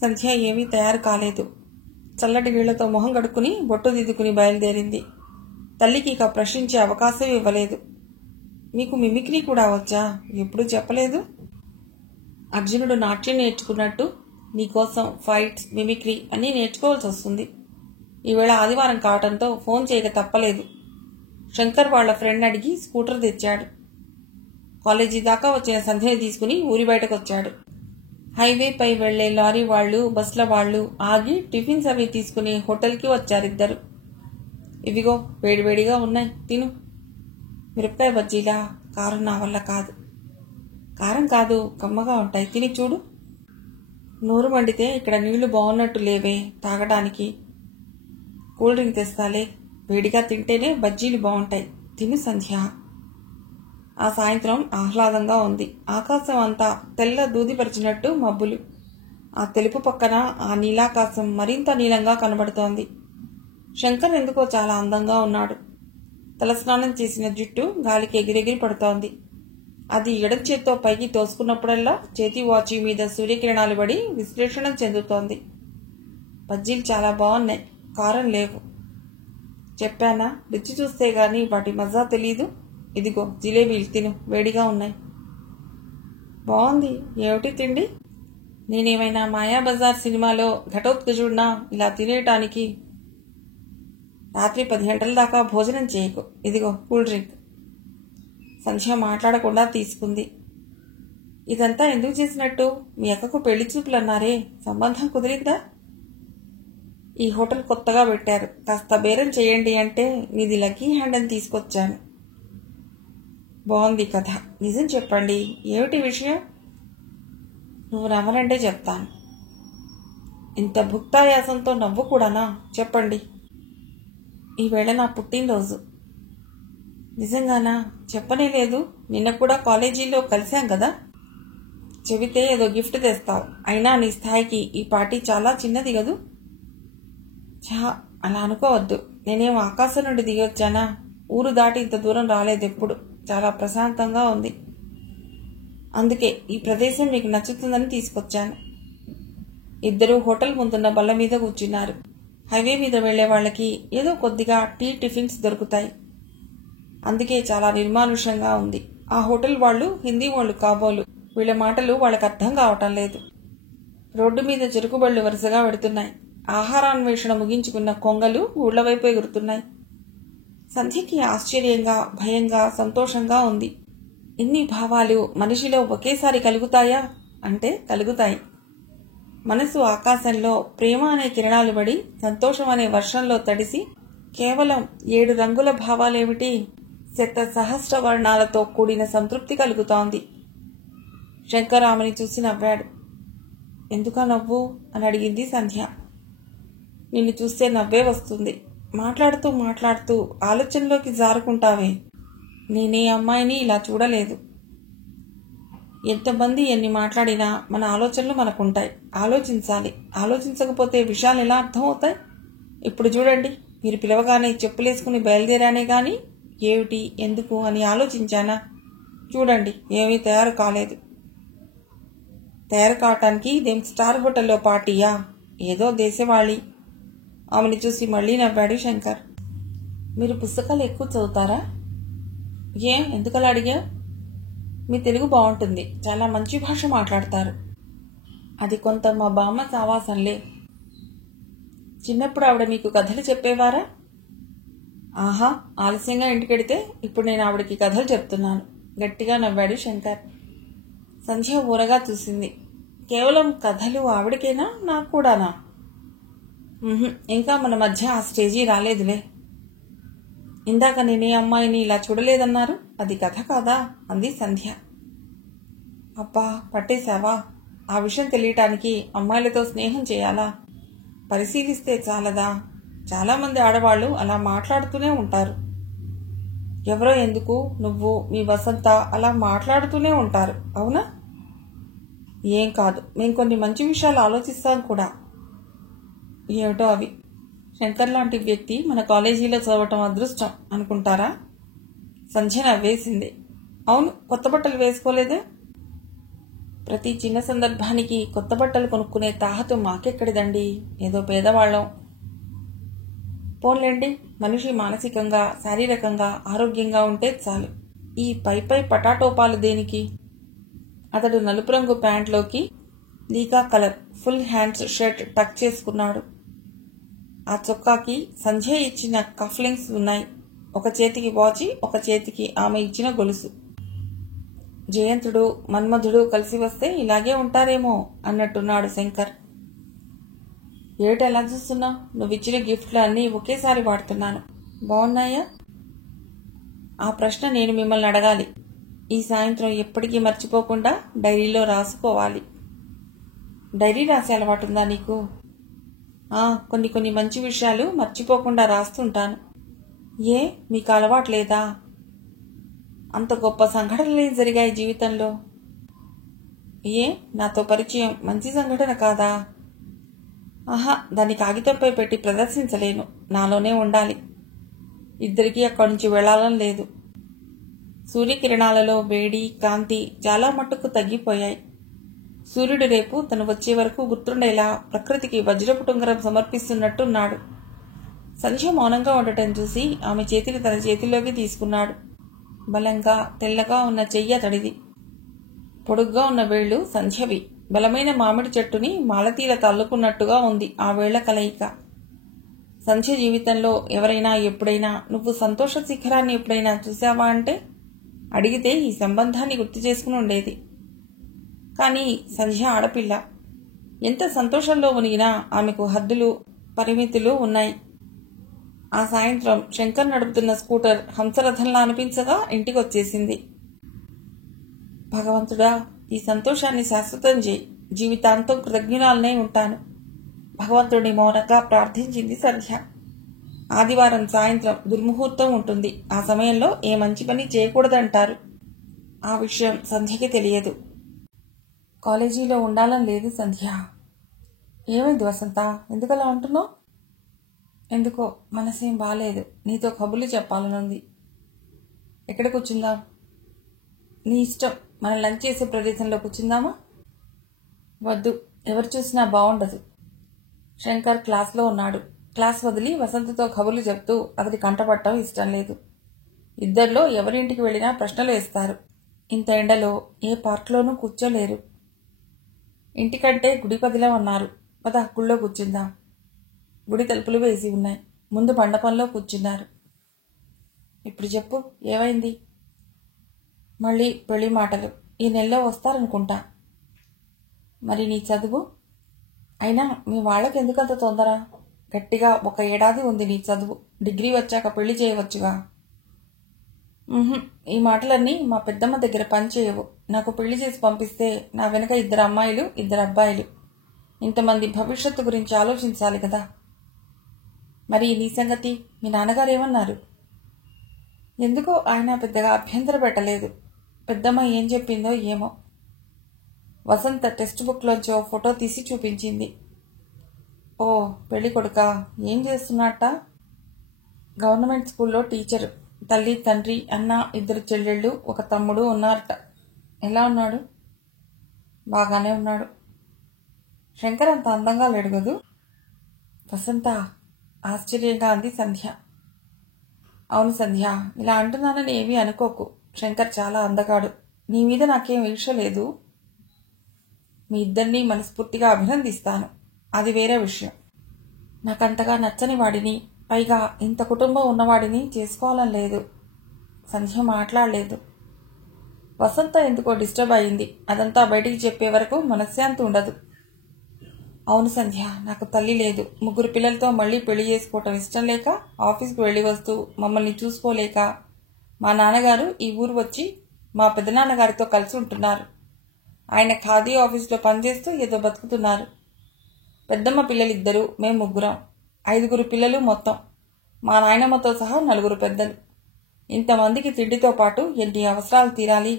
సంధ్య ఏమీ తయారు కాలేదు. చల్లటి నీళ్లతో మొహం కడుక్కుని బొట్టు దిద్దుకుని బయలుదేరింది. తల్లికి ఇక ప్రశ్నించే అవకాశం ఇవ్వలేదు. మీకు మిమిక్రీ కూడా వచ్చా? ఎప్పుడూ చెప్పలేదు. అర్జునుడు నాట్యం నేర్చుకున్నట్టు నీకోసం ఫైట్స్, మిమిక్రీ అన్నీ నేర్చుకోవాల్సి వస్తుంది. ఈవేళ ఆదివారం కావటంతో ఫోన్ చేయక తప్పలేదు. శంకర్ వాళ్ల ఫ్రెండ్ అడిగి స్కూటర్ తెచ్చాడు. కాలేజీ దాకా వచ్చిన సంధ్యని తీసుకుని ఊరి బయటకు వచ్చాడు. హైవేపై వెళ్లే లారీ వాళ్లు, బస్ల వాళ్లు ఆగి టిఫిన్స్ అవి తీసుకుని హోటల్కి వచ్చారిద్దరు. ఇవిగో, వేడివేడిగా ఉన్నాయి, తిను. మిరపకాయ బజ్జీలా? కారం నా వల్ల కాదు. కారం కాదు, కమ్మగా ఉంటాయి, తిని చూడు. నోరు మండితే ఇక్కడ నీళ్లు బాగున్నట్టు లేవే తాగడానికి. కూల్ డ్రింక్ తెస్తాలే. వేడిగా తింటేనే బజ్జీలు బాగుంటాయి, తిను సంధ్య. ఆ సాయంత్రం ఆహ్లాదంగా ఉంది. ఆకాశం అంతా తెల్ల దూదిపరిచినట్టు మబ్బులు. ఆ తెలుపు పక్కన ఆ నీలాకాశం మరింత నీలంగా కనబడుతోంది. శంకర్ ఎందుకో చాలా అందంగా ఉన్నాడు. తలస్నానం చేసిన జుట్టు గాలికి ఎగిరెగిరి పడుతోంది. అది ఎడం చేత్తో పైకి తోసుకున్నప్పుడల్లా చేతి వాచి మీద సూర్యకిరణాలు పడి విశ్లేషణ చెందుతోంది. బజ్జీలు చాలా బాగున్నాయి, కారం లేవు. చెప్పానా, రుచి చూస్తే గాని వాటి మజా తెలీదు. ఇదిగో జిలేబీలు, తిను, వేడిగా ఉన్నాయి. బాగుంది. ఏమిటి తిండి? నేనేమైనా మాయాబజార్ సినిమాలో ఘటోత్కచుడినా ఇలా తినేయటానికి? రాత్రి 10 గంటల దాకా భోజనం చేయకు. ఇదిగో కూల్ డ్రింక్. సంధ్య మాట్లాడకుండా తీసుకుంది. ఇదంతా ఎందుకు చేసినట్టు? మీ అక్కకు పెళ్లి చూపులు అన్నారే, సంబంధం కుదిరిందా? ఈ హోటల్ కొత్తగా పెట్టారు, కాస్త బేరం చేయండి అంటే మీది లక్కీ హ్యాండ్ అని తీసుకొచ్చాను. బాగుంది కథ. నిజం చెప్పండి, ఏమిటి విషయం? నువ్వు నవ్వనంటే చెప్తాను. ఇంత భుక్తాయాసంతో నవ్వు కూడానా? చెప్పండి. ఈవేళ నా పుట్టినరోజు. నిజంగానా? చెప్పనే లేదు. నిన్న కూడా కాలేజీలో కలిశాం కదా. చెబితే ఏదో గిఫ్ట్ తెస్తావు. అయినా నీ స్థాయికి ఈ పార్టీ చాలా చిన్నది కదూ. అలా అనుకోవద్దు. నేనేం ఆకాశం నుండి దిగొచ్చానా? ఊరు దాటి ఇంత దూరం రాలేదెప్పుడు. చాలా ప్రశాంతంగా ఉంది. అందుకే ఈ ప్రదేశం మీకు నచ్చుతుందని తీసుకొచ్చాను. ఇద్దరూ హోటల్ ముందున్న బల్ల మీద కూర్చున్నారు. హైవే మీద వెళ్లే వాళ్ళకి ఏదో కొద్దిగా టీ టిఫిన్స్ దొరుకుతాయి. అందుకే చాలా నిర్మానుష్యంగా ఉంది. ఆ హోటల్ వాళ్ళు హిందీ వాళ్ళు కాబోలు. వీళ్ళ మాటలు వాళ్ళకి అర్థం కావటం లేదు. రోడ్డు మీద చెరుకుబళ్ళు వరుసగా పెడుతున్నాయి. ఆహారాన్వేషణ ముగించుకున్న కొంగలు ఊళ్ల వైపు ఎగురుతున్నాయి. సంధ్యకి ఆశ్చర్యంగా, భయంగా, సంతోషంగా ఉంది. ఇన్ని భావాలు మనిషిలో ఒకేసారి కలుగుతాయా అంటే కలుగుతాయి. మనసు ఆకాశంలో ప్రేమ అనే కిరణాలు పడి సంతోషం అనే వర్షంలో తడిసి కేవలం 7 రంగుల భావాలేమిటి, శత సహస్ర వర్ణాలతో కూడిన సంతృప్తి కలుగుతోంది. శంకర్ ఆమెని చూసి నవ్వాడు. ఎందుకా నవ్వు అని అడిగింది సంధ్య. నిన్ను చూస్తే నవ్వే వస్తుంది. మాట్లాడుతూ మాట్లాడుతూ ఆలోచనలోకి జారుకుంటావే. నేనే అమ్మాయిని ఇలా చూడలేదు. ఎంతమంది ఎన్ని మాట్లాడినా మన ఆలోచనలు మనకుంటాయి. ఆలోచించాలి. ఆలోచించకపోతే విషయాలు ఎలా అర్థమవుతాయి? ఇప్పుడు చూడండి, మీరు పిలవగానే చెప్పులేసుకుని బయలుదేరానే గాని ఏమిటి ఎందుకు అని ఆలోచించానా? చూడండి, ఏమీ తయారు కాలేదు. తయారు కావటానికి ఇదేం స్టార్ హోటల్లో పార్టీయా? ఏదో దేశవాళి. ఆమెను చూసి మళ్లీ నవ్వాడు శంకర్. మీరు పుస్తకాలు ఎక్కువ చదువుతారా? ఎందుకలా అడిగా? మీ తెలుగు బాగుంటుంది. చాలా మంచి భాష మాట్లాడతారు. అది కొంత మా బామ్మ సావాసంలే. చిన్నప్పుడు ఆవిడ మీకు కథలు చెప్పేవారా? ఆహా, ఆలస్యంగా ఇంటికెడితే ఇప్పుడు నేను ఆవిడకి కథలు చెప్తున్నాను. గట్టిగా నవ్వాడు శంకర్. సంధ్య ఊరగా చూసింది. కేవలం కథలు ఆవిడకేనా, నాకు కూడానా? ఇంకా మన మధ్య ఆ స్టేజీ రాలేదులే. ఇందాక నేనే అమ్మాయిని ఇలా చూడలేదన్నారు. అది కథ కాదా అంది సంధ్య. అబ్బా, పట్టేశావా? ఆ విషయం తెలియటానికి అమ్మాయిలతో స్నేహం చేయాలా? పరిశీలిస్తే చాలదా? చాలామంది ఆడవాళ్లు అలా మాట్లాడుతూనే ఉంటారు. ఎవరో ఎందుకు, నువ్వు మీ వసంత అలా మాట్లాడుతూనే ఉంటారు. అవునా? ఏం కాదు, మేం కొన్ని మంచి విషయాలు ఆలోచిస్తాం కూడా. ఏమిటో అవి. శంకర్ లాంటి వ్యక్తి మన కాలేజీలో చదవటం అదృష్టం అనుకుంటారా? సంధ్య నవ్వేసింది. అవును, కొత్త బట్టలు వేసుకోలేదే? ప్రతి చిన్న సందర్భానికి కొత్త బట్టలు కొనుక్కునే తాహతు మాకెక్కడిదండి. ఏదో పేదవాళ్ళం. పోన్లేండి, మనిషి మానసికంగా, శారీరకంగా ఆరోగ్యంగా ఉంటే చాలు. ఈ పై పటాటోపాలు దేనికి? అతడు నలుపు రంగు ప్యాంట్లోకి లీకా colour full hands shirt tuck చేసుకున్నాడు. ఆ చొక్కాకి సంధ్య ఇచ్చిన కఫ్లింగ్స్ ఉన్నాయి. ఒక చేతికి వాచి, ఒక చేతికి ఆమె ఇచ్చిన గొలుసు. జయంతుడు, మన్మధుడు కలిసి వస్తే ఇలాగే ఉంటారేమో అన్నట్టున్నాడు శంకర్. ఏమిటి ఎలా చూస్తున్నావు? నువ్విచ్చిన గిఫ్ట్లు అన్నీ ఒకేసారి వాడుతున్నాను. బాగున్నాయా? ఆ ప్రశ్న నేను మిమ్మల్ని అడగాలి. ఈ సాయంత్రం ఎప్పటికీ మర్చిపోకుండా డైరీలో రాసుకోవాలి. డైరీ రాసే అలవాటుందా నీకు? కొన్ని మంచి విషయాలు మర్చిపోకుండా రాస్తుంటాను. మీకు అలవాటు లేదా? అంత గొప్ప సంఘటనలే జరిగాయి జీవితంలో. నాతో పరిచయం మంచి సంఘటన కాదా? దాన్ని కాగితంపై పెట్టి ప్రదర్శించలేను. నాలోనే ఉండాలి. ఇద్దరికీ అక్కడి నుంచి వెళ్లాలని లేదు. సూర్యకిరణాలలో వేడి, కాంతి చాలా మట్టుకు తగ్గిపోయాయి. సూర్యుడు రేపు తను వచ్చే వరకు గుర్తుండేలా ప్రకృతికి వజ్రపు టుంగరం సమర్పిస్తున్నట్టున్నాడు. సంధ్య మౌనంగా ఉండటం చూసి ఆమె చేతిని తన చేతిలోకి తీసుకున్నాడు. బలంగా, తెల్లగా ఉన్న చెయ్యి అతడిది. పొడుగ్గా ఉన్న వేళ్లు సంధ్యవి. బలమైన మామిడి చెట్టుని మాలతీలతో అల్లుకున్నట్టుగా ఉంది ఆ వేళ్ల కలయిక. సంధ్య జీవితంలో ఎవరైనా ఎప్పుడైనా నువ్వు సంతోష శిఖరాన్ని ఎప్పుడైనా చూశావా అంటే అడిగితే ఈ సంబంధాన్ని గుర్తు చేసుకుని ఉండేది. కానీ సంధ్య ఆడపిల్ల. ఎంత సంతోషంలో మునిగినా ఆమెకు హద్దులు, పరిమితులు ఉన్నాయి. ఆ సాయంత్రం శంకర్ నడుపుతున్న స్కూటర్ హంసరథంలా అనిపించగా ఇంటికొచ్చేసింది. భగవంతుడా, ఈ సంతోషాన్ని శాశ్వతం చేయి. జీవితాంతం కృతజ్ఞురాలనే ఉంటాను. భగవంతుడిని మౌనంగా ప్రార్థించింది సంధ్య. ఆదివారం సాయంత్రం దుర్ముహూర్తం ఉంటుంది. ఆ సమయంలో ఏ మంచి పని చేయకూడదంటారు. ఆ విషయం సంధ్యకి తెలియదు. కాలేజీలో ఉండాలని లేదు సంధ్య. ఏమైంది వసంత, ఎందుకలా ఉంటున్నావు? ఎందుకో మనసేం బాలేదు. నీతో కబుర్లు చెప్పాలనుంది. ఎక్కడ కూర్చుందాం? నీ ఇష్టం. మనం లంచ్ చేసే ప్రదేశంలో కూర్చుందామా? వద్దు, ఎవరు చూసినా బాగుండదు. శంకర్ క్లాస్లో ఉన్నాడు. క్లాస్ వదిలి వసంతతో కబుర్లు చెప్తూ అతడి కంటపడటం ఇష్టం లేదు. ఇద్దరిలో ఎవరింటికి వెళ్ళినా ప్రశ్నలు వేస్తారు. ఇంత ఎండలో ఏ పార్క్లోనూ కూర్చోలేరు. ఇంటికంటే గుడి పదిలా ఉన్నారు. పద గుళ్ళో కూర్చుందాం. గుడి తలుపులు వేసి ఉన్నాయి. ముందు మండపంలో కూర్చున్నారు. ఇప్పుడు చెప్పు, ఏమైంది? మళ్ళీ పెళ్లి మాటలు. ఈ నెలలో వస్తారనుకుంటా. మరి నీ చదువు? అయినా మీ వాళ్ళకి ఎందుకంత తొందర? గట్టిగా 1 ఏడాది ఉంది నీ చదువు. డిగ్రీ వచ్చాక పెళ్లి చేయవచ్చుగా. ఈ మాటలన్నీ మా పెద్దమ్మ దగ్గర పనిచేయవు. నాకు పెళ్లి చేసి పంపిస్తే నా వెనక 2 అమ్మాయిలు 2 అబ్బాయిలు. ఇంతమంది భవిష్యత్తు గురించి ఆలోచించాలి కదా. మరి నీ సంగతి? మీ నాన్నగారు ఏమన్నారు? ఎందుకో ఆయన పెద్దగా అభ్యంతర పెట్టలేదు. పెద్దమ్మ ఏం చెప్పిందో ఏమో. వసంత టెక్స్ట్ బుక్లోంచి ఓ ఫోటో తీసి చూపించింది. ఓ పెళ్లి కొడుక, ఏం చేస్తున్నట్ట? గవర్నమెంట్ స్కూల్లో టీచరు. తల్లి తండ్రి అన్న 2 చెల్లెళ్ళు 1 తమ్ముడు ఉన్నారట. ఎలా ఉన్నాడు? బాగానే ఉన్నాడు. శంకర్ అంత అందంగా లేడు కదూ? వసంత ఆశ్చర్యంగా అంది సంధ్య. అవును సంధ్య, ఇలా అంటున్నానని ఏమీ అనుకోకు. శంకర్ చాలా అందగాడు. నీ మీద నాకేం ఈర్ష్య లేదు. మీ ఇద్దరినీ మనస్ఫూర్తిగా అభినందిస్తాను. అది వేరే విషయం. నాకంతగా నచ్చని వాడిని, పైగా ఇంత కుటుంబం ఉన్నవాడిని చేసుకోవాలని లేదు. సంధ్య మాట్లాడలేదు. వసంత ఎందుకో డిస్టర్బ్ అయింది. అదంతా బయటికి చెప్పే వరకు మనశ్శాంతి ఉండదు. అవును సంధ్య, నాకు తల్లి లేదు. 3 పిల్లలతో మళ్ళీ పెళ్లి చేసుకోవటం ఇష్టం లేక ఆఫీస్కి వెళ్ళి వస్తూ మమ్మల్ని చూసుకోలేక మా నాన్నగారు ఈ ఊరు వచ్చి మా పెద్దనాన్నగారితో కలిసి ఉంటున్నారు. ఆయన ఖాదీ ఆఫీసులో పనిచేస్తూ ఏదో బతుకుతున్నారు. పెద్దమ్మ పిల్లలు 2, మేము 3. 5 పిల్లలు మొత్తం. మా నాయనమ్మతో సహా 4 పెద్దలు. ఇంతమందికి తిండితో పాటు ఎన్ని అవసరాలు తీరాలి?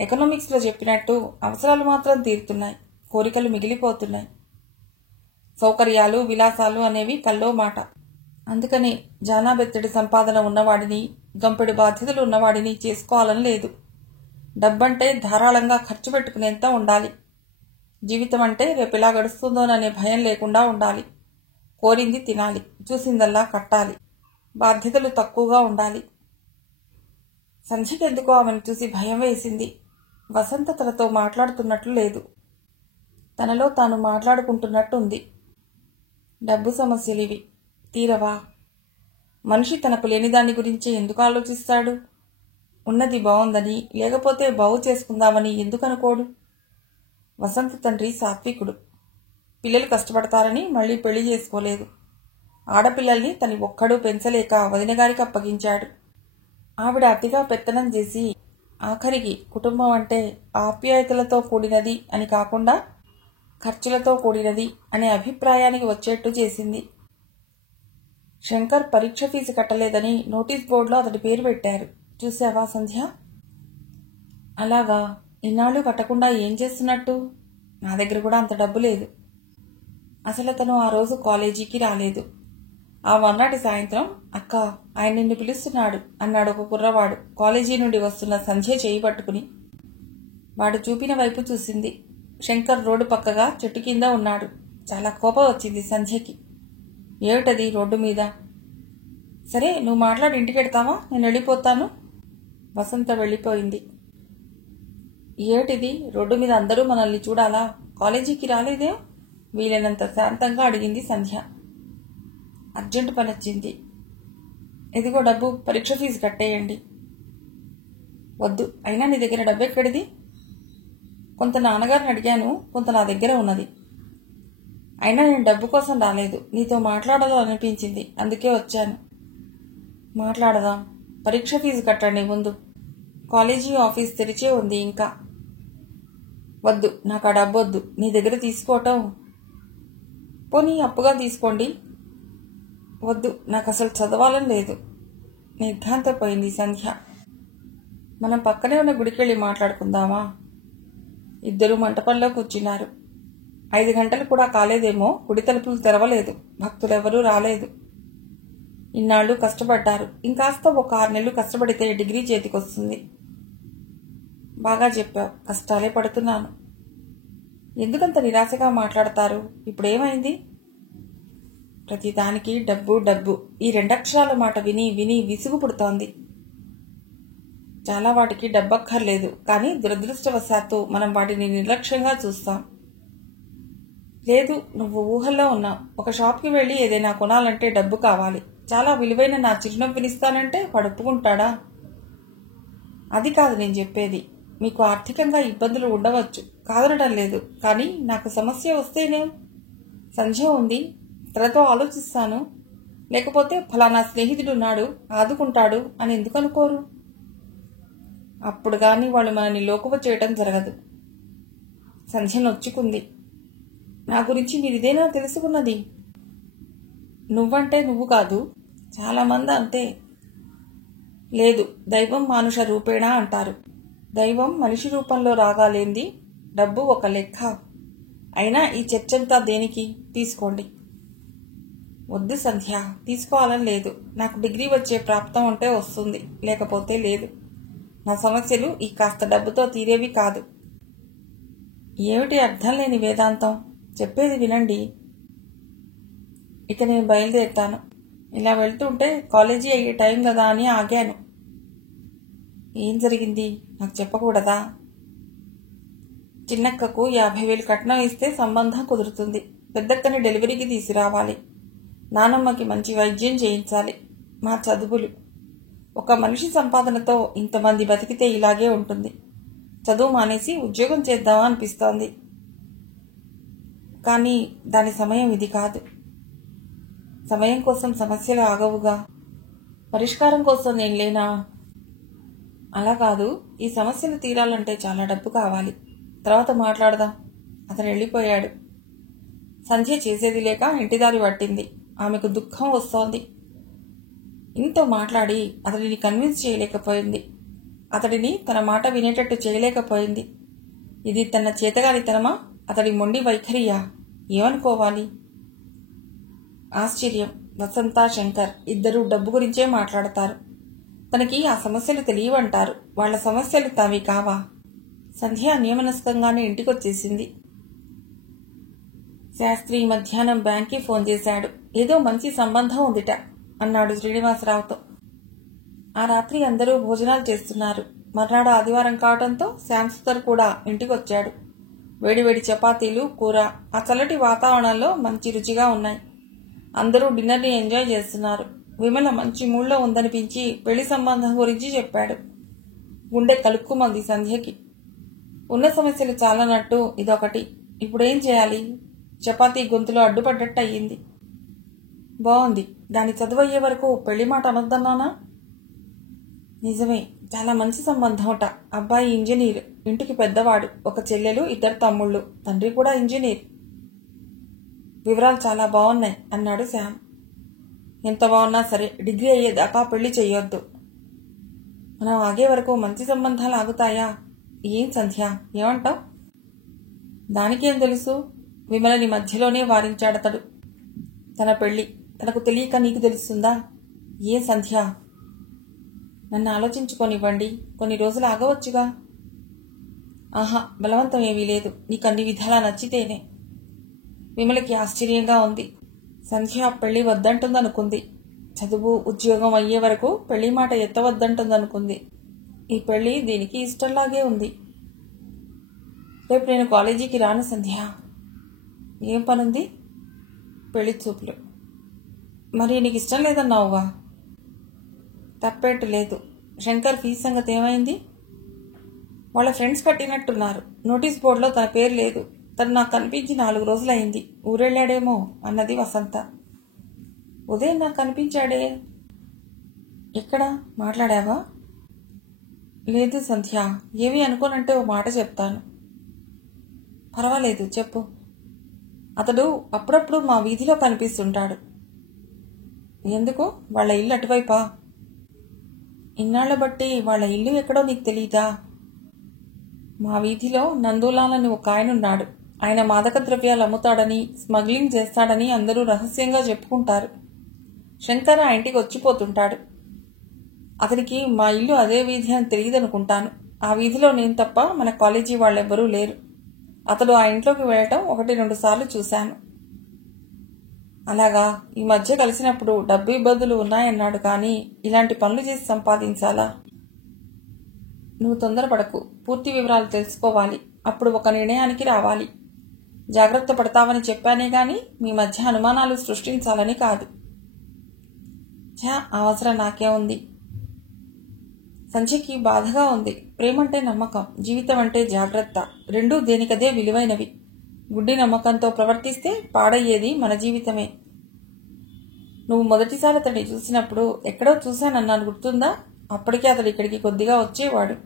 ఎకనామిక్స్లో చెప్పినట్టు అవసరాలు మాత్రం తీరుతున్నాయి, కోరికలు మిగిలిపోతున్నాయి. సౌకర్యాలు విలాసాలు అనేవి కల్లో మాట. అందుకని జానాబెత్తడి సంపాదన ఉన్నవాడిని, గంపెడు బాధ్యతలు ఉన్నవాడిని చేసుకోవాలని లేదు. డబ్బంటే ధారాళంగా ఖర్చు పెట్టుకునేంత ఉండాలి. జీవితం అంటే రేపు ఎలా గడుస్తుందోననే భయం లేకుండా ఉండాలి. కోరింది తినాలి, చూసిందల్లా కట్టాలి. బాధ్యతలు తక్కువగా ఉండాలి. సంధ్యకెందుకో ఆమెను చూసి భయం వేసింది. వసంత తనతో మాట్లాడుతున్నట్లు లేదు. తనలో తాను మాట్లాడుకుంటున్నట్టు ఉంది. డబ్బు సమస్యలివి తీరవా? మనిషి తనకు లేని దాని గురించి ఎందుకు ఆలోచిస్తాడు? ఉన్నది బాగుందని, లేకపోతే బాగు చేసుకుందామని ఎందుకు అనుకోడు? వసంత తండ్రి సాత్వికుడు. పిల్లలు కష్టపడతారని మళ్ళీ పెళ్లి చేసుకోలేదు. ఆడపిల్లల్ని తని ఒక్కడూ పెంచలేక వదినగారికి అప్పగించాడు. ఆవిడ అతిగా పెత్తనం చేసి ఆఖరికి కుటుంబం అంటే ఆప్యాయతలతో కూడినది అని కాకుండా ఖర్చులతో కూడినది అనే అభిప్రాయానికి వచ్చేట్టు చేసింది. శంకర్ పరీక్ష ఫీజు కట్టలేదని నోటీస్ బోర్డులో అతడి పేరు పెట్టారు. చూసావా సంధ్య? అలాగా, ఇన్నాళ్ళు కట్టకుండా ఏం చేస్తున్నట్టు? నా దగ్గర కూడా అంత డబ్బు లేదు. అసలు అతను ఆ రోజు కాలేజీకి రాలేదు. ఆ మర్నాటి సాయంత్రం, అక్క, ఆయన నిన్ను పిలుస్తున్నాడు అన్నాడు ఒక కుర్రవాడు కాలేజీ నుండి వస్తున్న సంధ్య చేయి పట్టుకుని. వాడు చూపిన వైపు చూసింది. శంకర్ రోడ్డు పక్కగా చెట్టు కింద ఉన్నాడు. చాలా కోపం వచ్చింది సంధ్యకి. ఏమిటది రోడ్డు మీద? సరే, నువ్వు మాట్లాడి ఇంటికెడతావా? నేను వెళ్ళిపోతాను. వసంత వెళ్ళిపోయింది. ఏమిటిది, రోడ్డు మీద అందరూ మనల్ని చూడాలా? కాలేజీకి రాలేదే? వీలైనంత శాంతంగా అడిగింది సంధ్య. అర్జెంటు పని వచ్చింది. ఇదిగో డబ్బు, పరీక్ష ఫీజు కట్టేయండి. వద్దు, అయినా నీ దగ్గర డబ్బు ఎక్కడిది? కొంత నాన్నగారిని అడిగాను, కొంత నా దగ్గర ఉన్నది. అయినా నేను డబ్బు కోసం రాలేదు, నీతో మాట్లాడాలనిపించింది, అందుకే వచ్చాను. మాట్లాడదాం. పరీక్ష ఫీజు కట్టండి ముందు. కాలేజీ ఆఫీస్ తెరిచే ఉంది ఇంకా. వద్దు, నాకు ఆ డబ్బు వద్దు. నీ దగ్గర తీసుకోవటం పోనీ అప్పుగా తీసుకోండి. వద్దు, నాకు అసలు చదవాలని లేదు. నిర్ఘాంతపోయింది సంధ్య. మనం పక్కనే ఉన్న గుడికెళ్ళి మాట్లాడుకుందామా? ఇద్దరు మంటపంలో కూర్చున్నారు. 5 గంటలు కూడా కాలేదేమో, గుడి తలుపులు తెరవలేదు. భక్తులెవరూ రాలేదు. ఇన్నాళ్ళు కష్టపడ్డారు. ఇంకాస్త ఒక 6 నెలలు కష్టపడితే డిగ్రీ చేతికొస్తుంది. బాగా చెప్పావు, కష్టాలే పడుతున్నాను. ఎందుకంత నిరాశగా మాట్లాడతారు? ఇప్పుడేమైంది? ప్రతిదానికి డబ్బు డబ్బు, ఈ 2 అక్షరాల మాట విని విని విసుగు పుడుతోంది. చాలా వాటికి డబ్బక్కర్లేదు, కానీ దురదృష్టవశాత్తు మనం వాటిని నిర్లక్ష్యంగా చూస్తాం. లేదు, నువ్వు ఊహల్లో ఉన్నావు. ఒక షాప్కి వెళ్ళి ఏదైనా కొనాలంటే డబ్బు కావాలి. చాలా విలువైన నా చిరునవ్వునిస్తానంటే వాడు ఒప్పుకుంటాడా? అది కాదు నేను చెప్పేది. మీకు ఆర్థికంగా ఇబ్బందులు ఉండవచ్చు, కాదనడం లేదు. కానీ నాకు సమస్య వస్తేనే సంధ్య ఉంది, తనతో ఆలోచిస్తాను. లేకపోతే ఫలానా స్నేహితుడున్నాడు, ఆదుకుంటాడు అని ఎందుకు అనుకోరు? అప్పుడు కానీ వాళ్ళు మనల్ని లోకువ చేయటం జరగదు. సంధ్య నొచ్చుకుంది. నా గురించి మీరిదేనా తెలుసుకున్నది? నువ్వంటే నువ్వు కాదు, చాలామంది అంతే. లేదు, దైవం మానుష రూపేణా అంటారు. దైవం మనిషి రూపంలో రాగాలేంది, డబ్బు ఒక లెక్క. అయినా ఈ చర్చంతా దేనికి? తీసుకోండి. వద్దు సంధ్య, తీసుకోవాలని లేదు. నాకు డిగ్రీ వచ్చే ప్రాప్తం ఉంటే వస్తుంది, లేకపోతే లేదు. నా సమస్యలు ఈ కాస్త డబ్బుతో తీరేవి కాదు. ఏమిటి అర్థం లేని వేదాంతం? చెప్పేది వినండి. ఇక నేను బయలుదేరుతాను. ఇలా వెళ్తుంటే కాలేజీ అయ్యే టైం కదా అని ఆగాను. ఏం జరిగింది? నాకు చెప్పకూడదా? చిన్నక్కకు 50,000 కట్నం ఇస్తే సంబంధం కుదురుతుంది. పెద్దక్కని డెలివరీకి తీసుకురావాలి. నానమ్మకి మంచి వైద్యం చేయించాలి. మా చదువులు. ఒక మనిషి సంపాదనతో ఇంతమంది బతికితే ఇలాగే ఉంటుంది. చదువు మానేసి ఉద్యోగం చేద్దామా అనిపిస్తోంది. కానీ దాని సమయం ఇది కాదు. సమయం కోసం సమస్యలు ఆగవుగా. పరిష్కారం కోసం నేను లేనా? అలా కాదు, ఈ సమస్యలు తీరాలంటే చాలా డబ్బు కావాలి. తర్వాత మాట్లాడదాం. అతను వెళ్ళిపోయాడు. సంధ్య చేసేది లేక ఇంటిదారి పట్టింది. ఆమెకు దుఃఖం వస్తోంది. ఇంతో మాట్లాడి అతడిని కన్విన్స్ చేయలేకపోయింది. అతడిని తన మాట వినేటట్టు చేయలేకపోయింది. ఇది తన చేతగానితనమా, అతడి మొండి వైఖరియా? ఏమనుకోవాలి? ఆశ్చర్యం. వసంత, శంకర్ ఇద్దరూ డబ్బు గురించే మాట్లాడతారు. తనకి ఆ సమస్యలు తెలియవంటారు. వాళ్ల సమస్యలు తావి కావా? సంధ్య అన్యమనస్కంగానే ఇంటికొచ్చేసింది. శాస్త్రి మధ్యాహ్నం బ్యాంక్కి ఫోన్ చేశాడు. ఏదో మంచి సంబంధం ఉందిట అన్నాడు శ్రీనివాసరావుతో. ఆ రాత్రి అందరూ భోజనాలు చేస్తున్నారు. మర్నాడు ఆదివారం కావడంతో శ్యాంసుతర్ కూడా ఇంటికొచ్చాడు. వేడివేడి చపాతీలు, కూర ఆ చల్లటి వాతావరణంలో మంచి రుచిగా ఉన్నాయి. అందరూ డిన్నర్ని ఎంజాయ్ చేస్తున్నారు. విమల మంచి మూడ్లో ఉందనిపించి పెళ్లి సంబంధం గురించి చెప్పాడు. గుండె కలుక్కుమంది సంధ్యకి. ఉన్న సమస్యలు చాలనట్టు ఇదొకటి. ఇప్పుడేం చేయాలి? చపాతీ గొంతులో అడ్డుపడ్డట్టు అయ్యింది. బాగుంది. దాని చదువయ్యే వరకు పెళ్లి మాట అనొద్దన్నానా? నిజమే, చాలా మంచి సంబంధమట. అబ్బాయి ఇంజనీర్, ఇంటికి పెద్దవాడు. ఒక చెల్లెలు, 2 తమ్ముళ్ళు. తండ్రి కూడా ఇంజనీర్. వివరాలు చాలా బాగున్నాయి అన్నాడు శ్యామ్. ఎంత బాగున్నా సరే డిగ్రీ అయ్యేదాకా పెళ్లి చెయ్యొద్దు. మనం ఆగే వరకు మంచి సంబంధాలు ఆగుతాయా? ఏం సంధ్య, ఏమంటావ్? దానికేం తెలుసు? విమలని మధ్యలోనే వారించాడతడు. తన పెళ్లి తనకు తెలియక నీకు తెలుస్తుందా? ఏం సంధ్య? నన్ను ఆలోచించుకోనివ్వండి. కొన్ని రోజులు ఆగవచ్చుగా. ఆహా, బలవంతం ఏమీ లేదు. నీకు అన్ని విధాలా నచ్చితేనే. విమలకి ఆశ్చర్యంగా ఉంది. సంధ్య పెళ్లి వద్దంటుందనుకుంది. చదువు, ఉద్యోగం అయ్యే వరకు పెళ్లి మాట ఎత్తవద్దంటుందనుకుంది. ఈ పెళ్లి దీనికి ఇష్టంలాగే ఉంది. రేపు నేను కాలేజీకి రాను సంధ్య. ఏం పనుంది? పెళ్లి చూపులు. మరి నీకు ఇష్టం లేదన్నావుగా. తప్పేట్టు లేదు. శంకర్ ఫీజు సంగతి ఏమైంది? వాళ్ళ ఫ్రెండ్స్ కట్టినట్టున్నారు. నోటీస్ బోర్డులో తన పేరు లేదు. తను నాకు కనిపించి 4 రోజులైంది. ఊరెళ్ళాడేమో అన్నది వసంత. ఉదయం నాకు కనిపించాడే. ఎక్కడ? మాట్లాడావా? లేదు సంధ్య, ఏమీ అనుకోనంటే ఓ మాట చెప్తాను. పర్వాలేదు, చెప్పు. అతడు అప్పుడప్పుడు మా వీధిలో కనిపిస్తుంటాడు. ఎందుకు? వాళ్ళ ఇల్లు అటువైపా? ఇన్నాళ్ల బట్టి వాళ్ళ ఇల్లు ఎక్కడో నీకు తెలీదా? మా వీధిలో నందూలాల్ అని ఒక ఆయనున్నాడు. ఆయన మాదక ద్రవ్యాలు అమ్ముతాడని, స్మగ్లింగ్ చేస్తాడని అందరూ రహస్యంగా చెప్పుకుంటారు. శంకర్ ఆ ఇంటికి వచ్చిపోతుంటాడు. అతనికి మా ఇల్లు అదే వీధి అని తెలియదనుకుంటాను. ఆ వీధిలో నేను తప్ప మన కాలేజీ వాళ్ళెవ్వరూ లేరు. అతడు ఆ ఇంట్లోకి వెళ్ళటం 1-2 సార్లు చూశాను. అలాగా? ఈ మధ్య కలిసినప్పుడు డబ్బు ఇబ్బందులు ఉన్నాయన్నాడు. కానీ ఇలాంటి పనులు చేసి సంపాదించాలా? నువ్వు తొందరపడకు. పూర్తి వివరాలు తెలుసుకోవాలి. అప్పుడు ఒక నిర్ణయానికి రావాలి. జాగ్రత్త పడతావని చెప్పానే గాని మీ మధ్య అనుమానాలు సృష్టించాలని కాదు. అవసరం నాకే ఉంది. సంధ్యకి బాధగా ఉంది. ప్రేమంటే నమ్మకం, జీవితం అంటే జాగ్రత్త. రెండూ దేనికదే విలువైనవి. గుడ్డి నమ్మకంతో ప్రవర్తిస్తే పాడయ్యేది మన జీవితమే. నువ్వు మొదటిసారి అతడిని చూసినప్పుడు ఎక్కడో చూశానన్నాను, గుర్తుందా? అప్పటికే అతడు ఇక్కడికి కొద్దిగా వచ్చేవాడు.